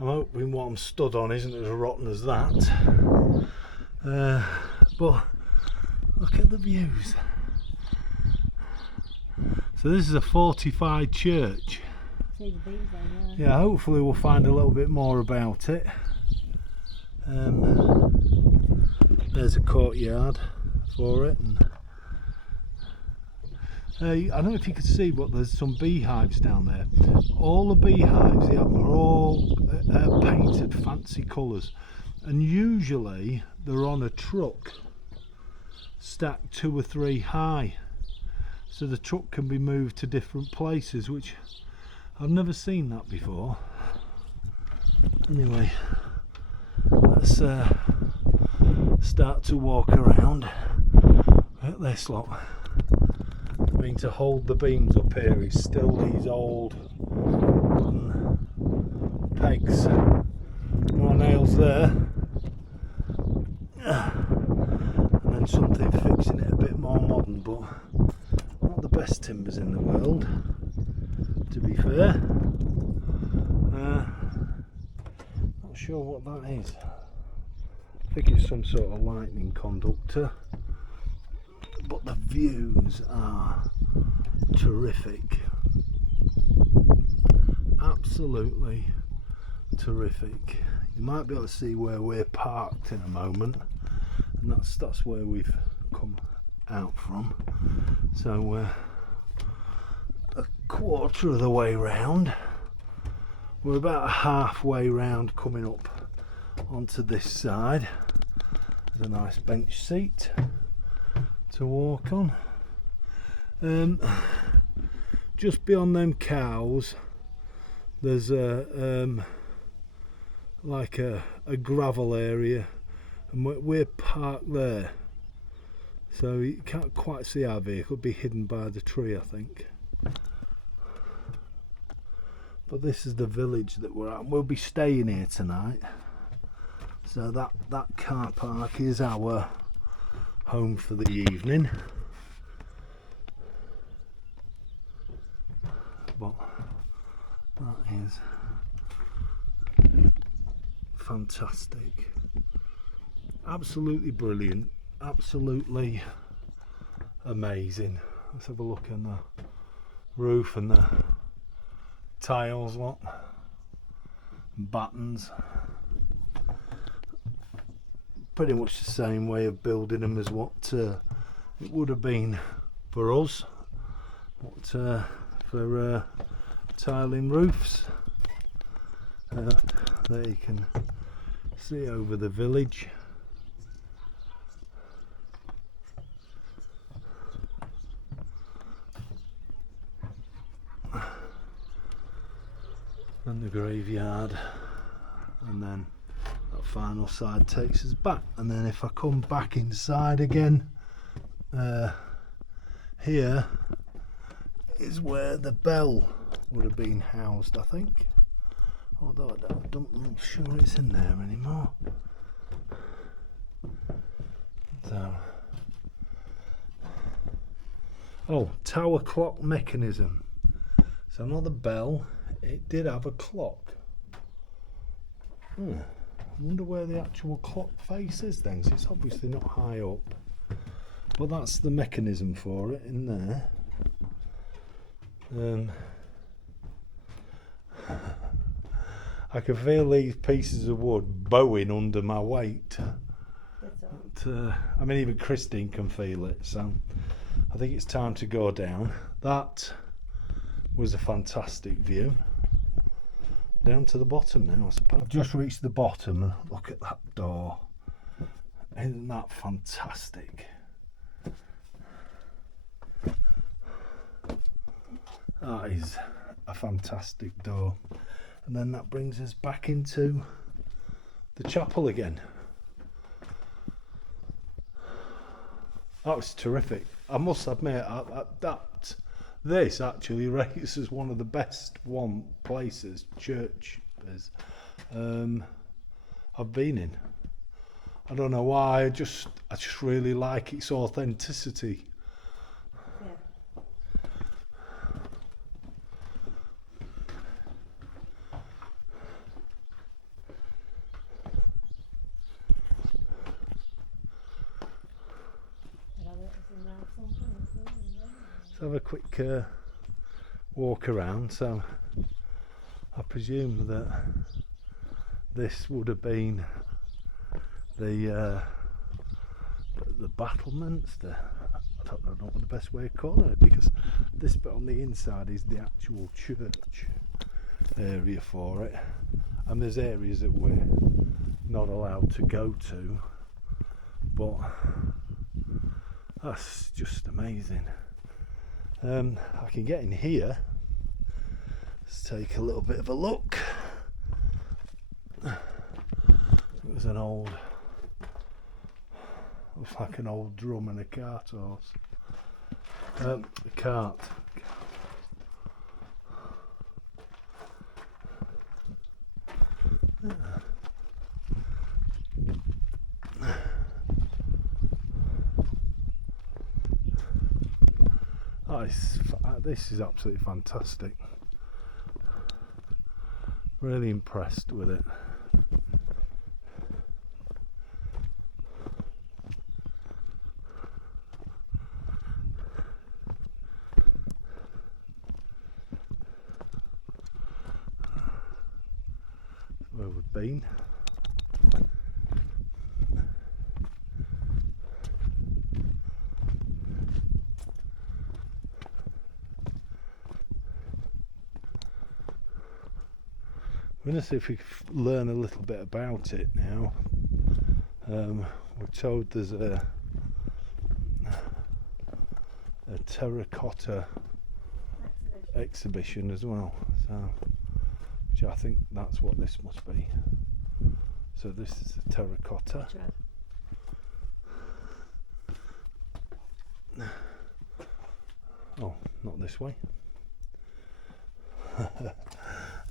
I'm hoping what I'm stood on isn't as rotten as that, but look at the views. So this is a fortified church. See the beams on, Yeah, hopefully we'll find a little bit more about it. There's a courtyard for it, and I don't know if you can see, but there's some beehives down there. All the beehives they have are all painted fancy colours, and usually they're on a truck stacked 2 or 3 high, so the truck can be moved to different places, which I've never seen that before. Anyway, let's start to walk around. At this lot, I mean, to hold the beams up here is still these old pegs. More nails there, and then something fixing it a bit more modern, but not the best timbers in the world, to be fair. Not sure what that is. I think it's some sort of lightning conductor, but the views are terrific, absolutely terrific. You might be able to see where we're parked in a moment, and that's where we've come out from. So we're a quarter of the way round. We're about halfway round, coming up onto this side. There's a nice bench seat to walk on. Just beyond them cows there's like a gravel area, and we're parked there, so you can't quite see our vehicle. It'll be hidden by the tree, I think. But this is the village that we're at. We'll be staying here tonight, so that car park is our home for the evening. But that is fantastic, absolutely brilliant, absolutely amazing. Let's have a look on the roof and the tiles, what buttons. Pretty much the same way of building them as what it would have been for us, for tiling roofs. There you can see over the village. And the graveyard, and then that final side takes us back. And then if I come back inside again, here is where the bell would have been housed, I think. Although I'm not sure it's in there anymore. So, oh, tower clock mechanism. So not the bell, it did have a clock. I wonder where the actual clock face is then, 'cause it's obviously not high up. But that's the mechanism for it in there. I can feel these pieces of wood bowing under my weight. I mean, even Christine can feel it, so I think it's time to go down. That was a fantastic view. Down to the bottom now, I suppose. I've just reached the bottom and look at that door. Isn't that fantastic? That is a fantastic door. And then that brings us back into the chapel again. That was terrific. I must admit that this actually rates as one of the best places, churches, I've been in. I don't know why. I just really like its authenticity. Let's have a quick walk around. So I presume that this would have been the battlements. I don't know what the best way of calling it, because this bit on the inside is the actual church area for it, and there's areas that we're not allowed to go to, but that's just amazing. I can get in here. Let's take a little bit of a look. It was looks like an old drum and a cart horse. A cart. This is absolutely fantastic. Really impressed with it. Where we've been. I'm going to see if we can learn a little bit about it now. We're told there's a terracotta exhibition as well, so which I think that's what this must be. So this is a terracotta. Oh, not this way.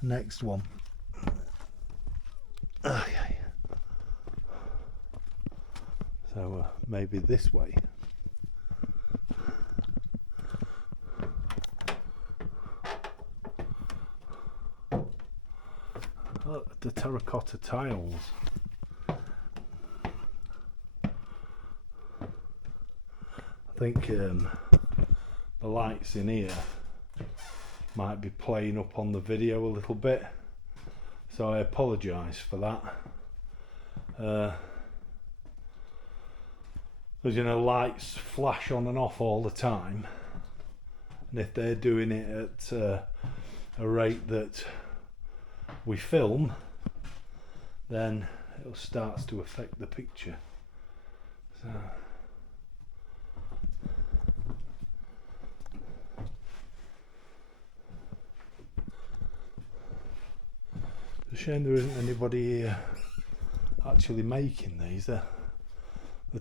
Next one. Okay. So maybe this way. Look, the terracotta tiles. I think the lights in here might be playing up on the video a little bit, so I apologise for that. Because you know, lights flash on and off all the time, and if they're doing it at a rate that we film, then it starts to affect the picture. So it's a shame there isn't anybody here actually making these. The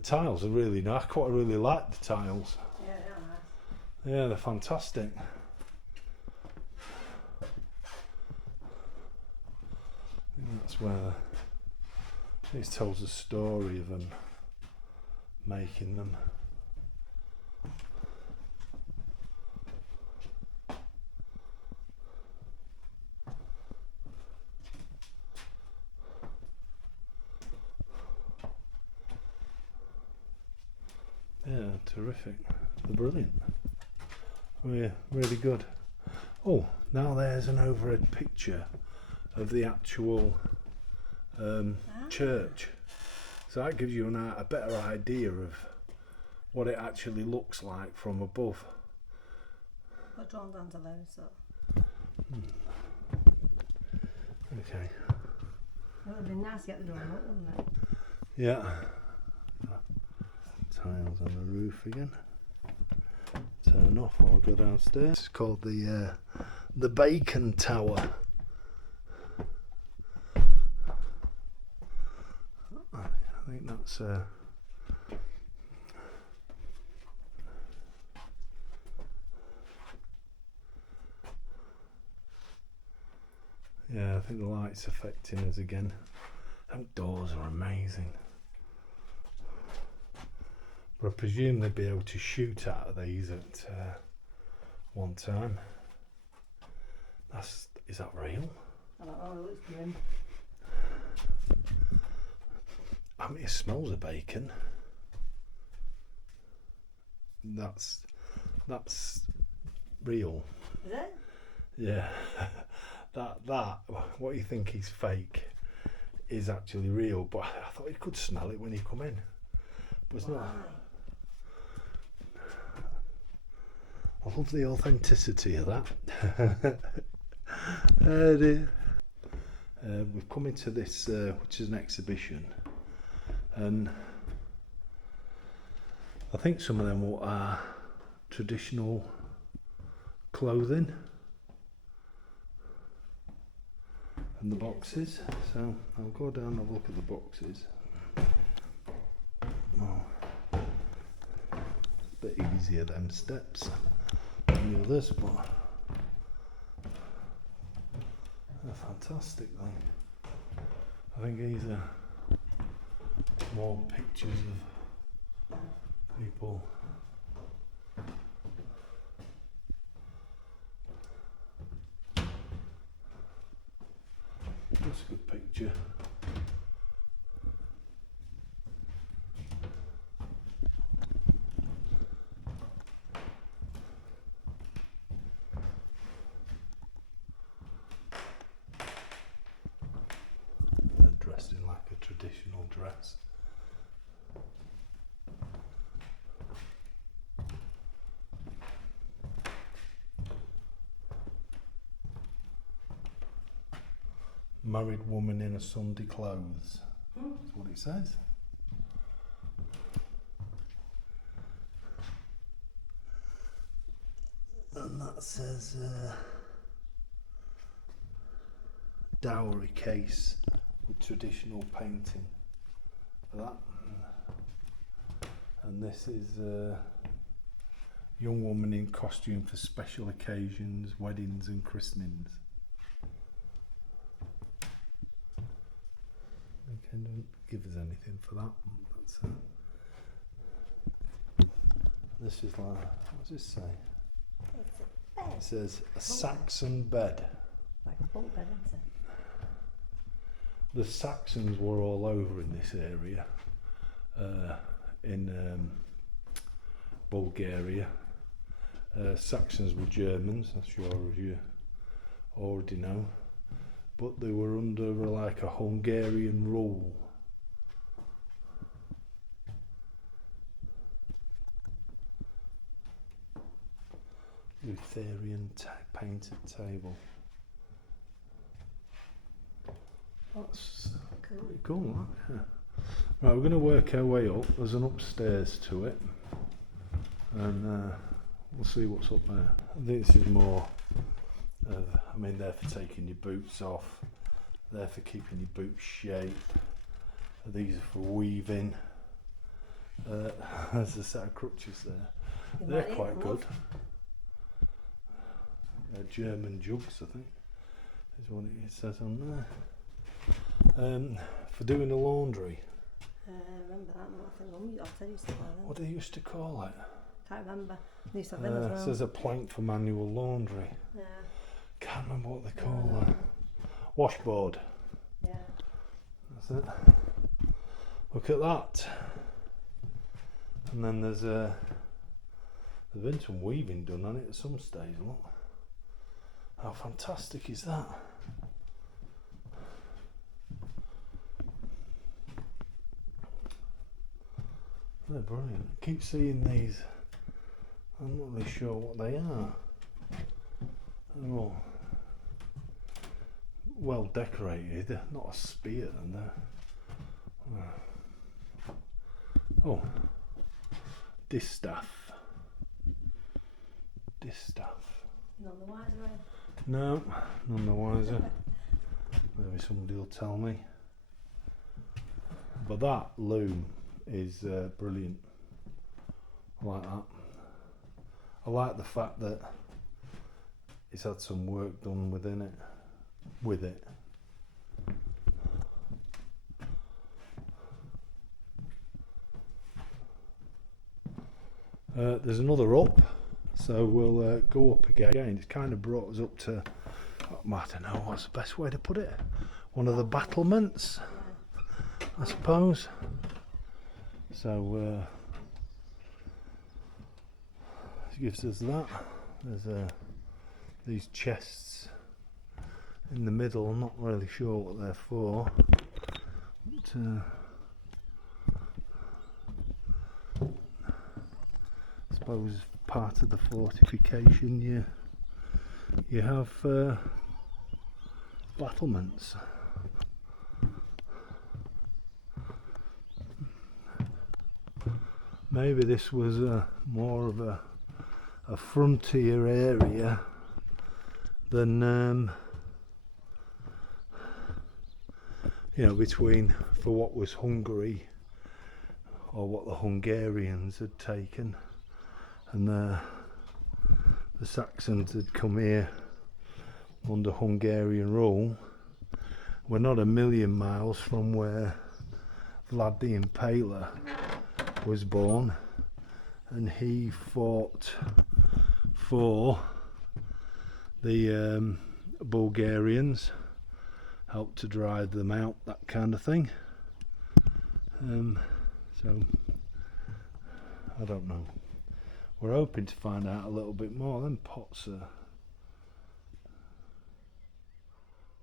tiles are really nice. I quite really like the tiles. Yeah, they're nice. Yeah, they're fantastic. That's where it tells the story of them making them. Yeah, terrific. They're brilliant. We're really good. Oh, now there's an overhead picture of the actual church. So that gives you a better idea of what it actually looks like from above. Got drawn down to there, so. Okay. It would have been nice to get the drawn up, wouldn't it? Yeah. Tiles on the roof again. Turn off or go downstairs. It's called the Bacon Tower. I think that's yeah, I think the light's affecting us again. Outdoors are amazing. But I presume they'd be able to shoot out of these at one time. Is that real? I don't know, it looks grim. I mean, it smells of bacon. That's real. Is it? Yeah. that what you think is fake is actually real. But I thought you could smell it when you come in. But it's not. I love the authenticity of that. We've come into this, which is an exhibition, and I think some of them are traditional clothing and the boxes. So I'll go down and have a look at the boxes. Oh, a bit easier them steps than the others, but they're fantastic. I think these are more pictures of people. That's a good picture. They're dressed in like a traditional dress. Married woman in a Sunday clothes. That's what it says. And that says dowry case with traditional painting for that. And this is young woman in costume for special occasions, weddings and christenings. Okay, don't give us anything for that. That's this is like, what does this say? It's a bed. It says a Saxon bed. Like a bunk bed, isn't it? The Saxons were all over in this area, in Bulgaria. Saxons were Germans, I'm sure you already know, but they were under like a Hungarian rule. Lutherian painted table. That's pretty cool, that, yeah. Right, we're going to work our way up. There's an upstairs to it, and we'll see what's up there. I think this is more, I mean, they're for taking your boots off, they're for keeping your boots shaped, these are for weaving. There's a set of crutches there. They're quite good. German jugs, I think, is what it says on there. For doing the laundry. Remember that? I think Mum, I'll tell you something like that. What do they used to call it? Can't remember. They used to have them as well. There's a plank for manual laundry. Yeah. Can't remember what they call it. Washboard. Yeah. That's it. Look at that. And then there's been some weaving done on it at some stage. Look. How fantastic is that? They're brilliant. I keep seeing these. I'm not really sure what they are. They're all well decorated. Not a spear, and they're oh, distaff. None the wiser, are you? No, none the wiser. Maybe somebody will tell me. But that loom is brilliant. I like that. I like the fact that it's had some work done with it. There's another up, so we'll go up again. It's kind of brought us up to, I don't know what's the best way to put it, one of the battlements, I suppose. So it gives us that. There's these chests in the middle. I'm not really sure what they're for, but I suppose part of the fortification you have battlements. Maybe this was more of a frontier area than between for what was Hungary, or what the Hungarians had taken, and the Saxons had come here under Hungarian rule. We're not a million miles from where Vlad the Impaler was born, and he fought for the Bulgarians, helped to drive them out, that kind of thing. So I don't know. We're hoping to find out a little bit more. Them pots are,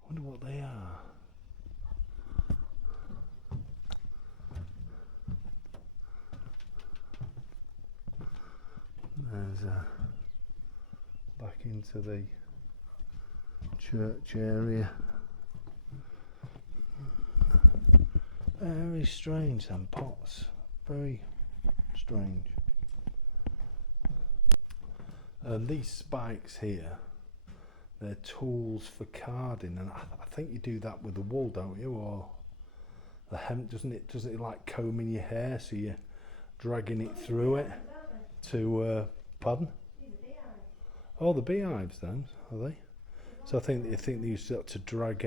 wonder what they are. There's back into the church area. Very strange, them pots. Very strange. And these spikes here, they're tools for carding, and I think you do that with the wool, don't you? Or the hemp, doesn't it like combing your hair, so you're dragging it through it to pardon? Oh, the beehives then, are they? So I think they use that to drag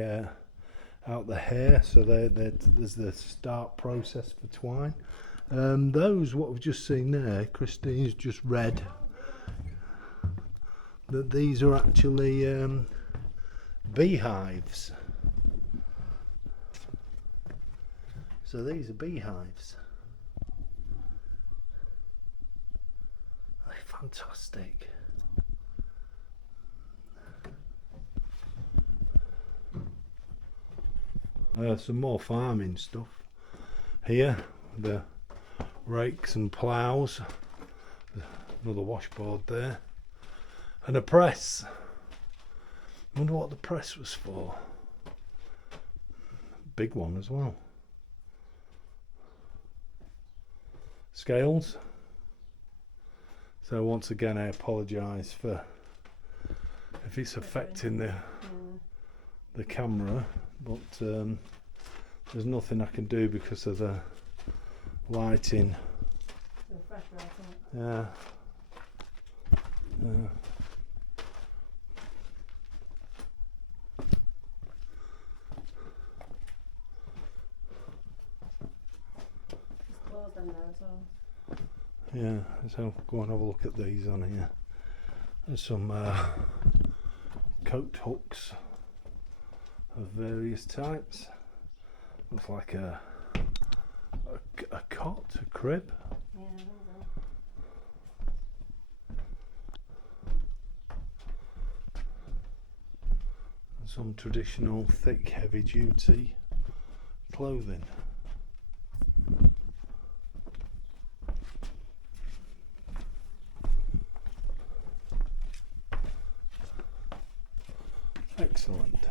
out the hair, so there's the start process for twine. Those, what we've just seen there, Christine's just read that these are actually beehives. So these are beehives. They're fantastic. Some more farming stuff here. The rakes and ploughs. Another washboard there. And a press. I wonder what the press was for. Big one as well. Scales. So once again, I apologise for if it's affecting the camera, but there's nothing I can do because of the lighting. Yeah. on there as well. Yeah, so go and have a look at these on here. There's some coat hooks of various types. Looks like a cot, a crib. Yeah, I think so. And some traditional thick, heavy duty clothing. Excellent.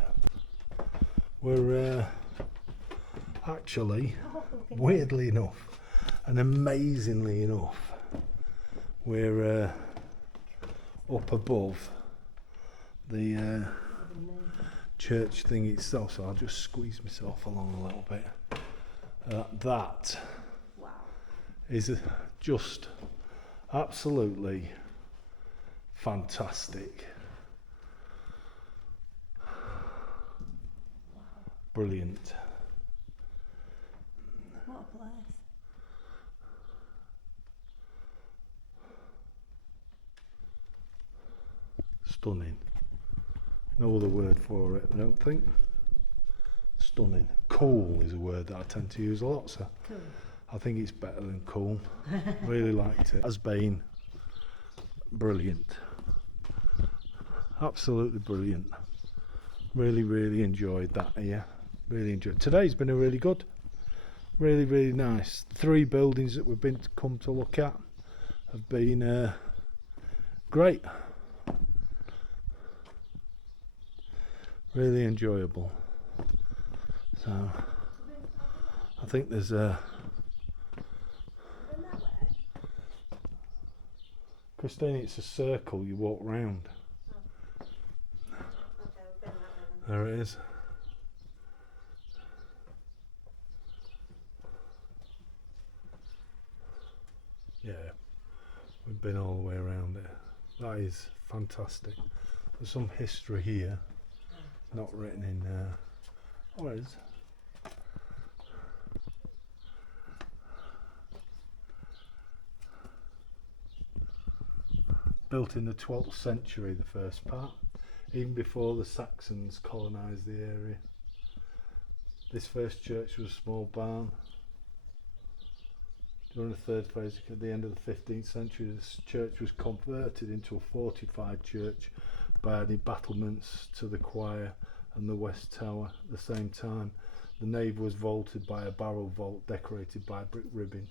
We're actually, weirdly enough and amazingly enough, we're up above the church thing itself, so I'll just squeeze myself along a little bit. That is just absolutely fantastic. Brilliant. What a place. Stunning. No other word for it, I don't think. Stunning. Cool is a word that I tend to use a lot, so Cool. I think it's better than cool. Really liked it. Has been brilliant. Absolutely brilliant. Really, really enjoyed that here. Really enjoyed. Today's been a really good. Really, really nice. 3 buildings that we've come to look at have been great. Really enjoyable. So I think there's Christine, it's a circle you walk round. There it is. Yeah, we've been all the way around it. That is fantastic. There's some history here, not written in what is? Built in the 12th century, the first part, even before the Saxons colonised the area. This first church was a small barn. During the third phase, at the end of the 15th century, this church was converted into a fortified church by adding battlements to the choir and the west tower. At the same time, the nave was vaulted by a barrel vault decorated by brick ribbing.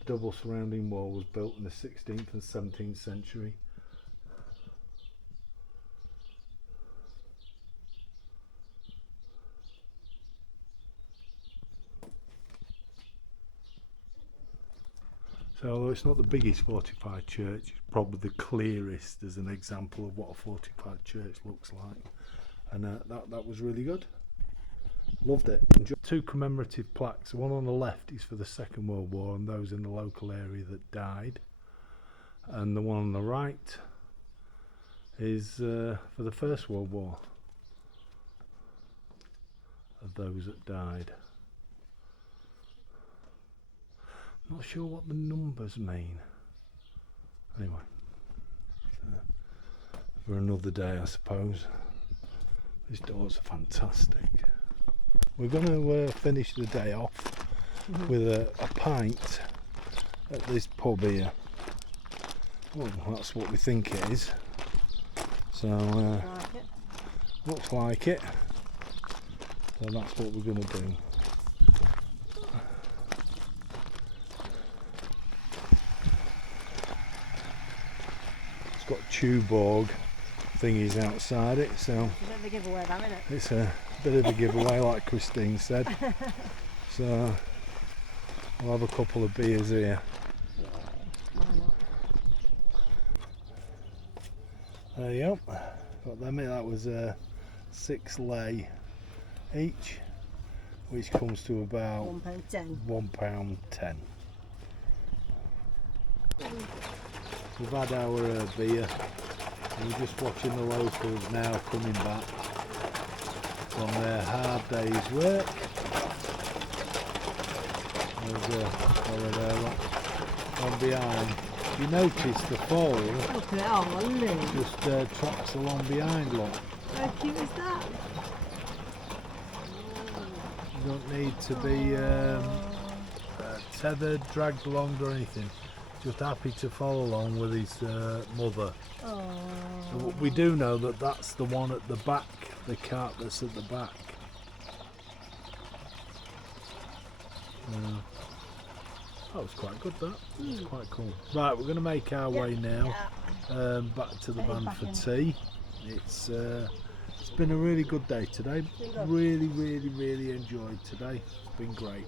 The double surrounding wall was built in the 16th and 17th century. So although it's not the biggest fortified church, it's probably the clearest as an example of what a fortified church looks like. And that was really good. Loved it. Enjoyed. 2 commemorative plaques. The one on the left is for the Second World War and those in the local area that died. And the one on the right is for the First World War, of those that died. Not sure what the numbers mean. Anyway, for another day, I suppose. These doors are fantastic. We're going to finish the day off with a pint at this pub here. Well, that's what we think it is. So, looks like it. So that's what we're going to do. It's got Tuborg thingies outside it, so It's a bit of a giveaway, that, isn't it? it's a bit of a giveaway, like Christine said. So I'll have a couple of beers here. Yeah, why not? There you go. Got them in. That was 6 lei each, which comes to about £1.10. £1.10. We've had our beer, and we're just watching the locals now coming back from their hard day's work. Follow there, look. On behind. You notice the foal Look at it all, Lily. just tracks along behind, look. How cute is that? You don't need to be tethered, dragged along or anything. Just happy to follow along with his mother. Oh. So we do know that that's the one at the back, the cart that's at the back. That was quite good, that. It was quite cool. Right, we're going to make our way now back to the van for tea. It's been a really good day today. Really enjoyed today. It's been great.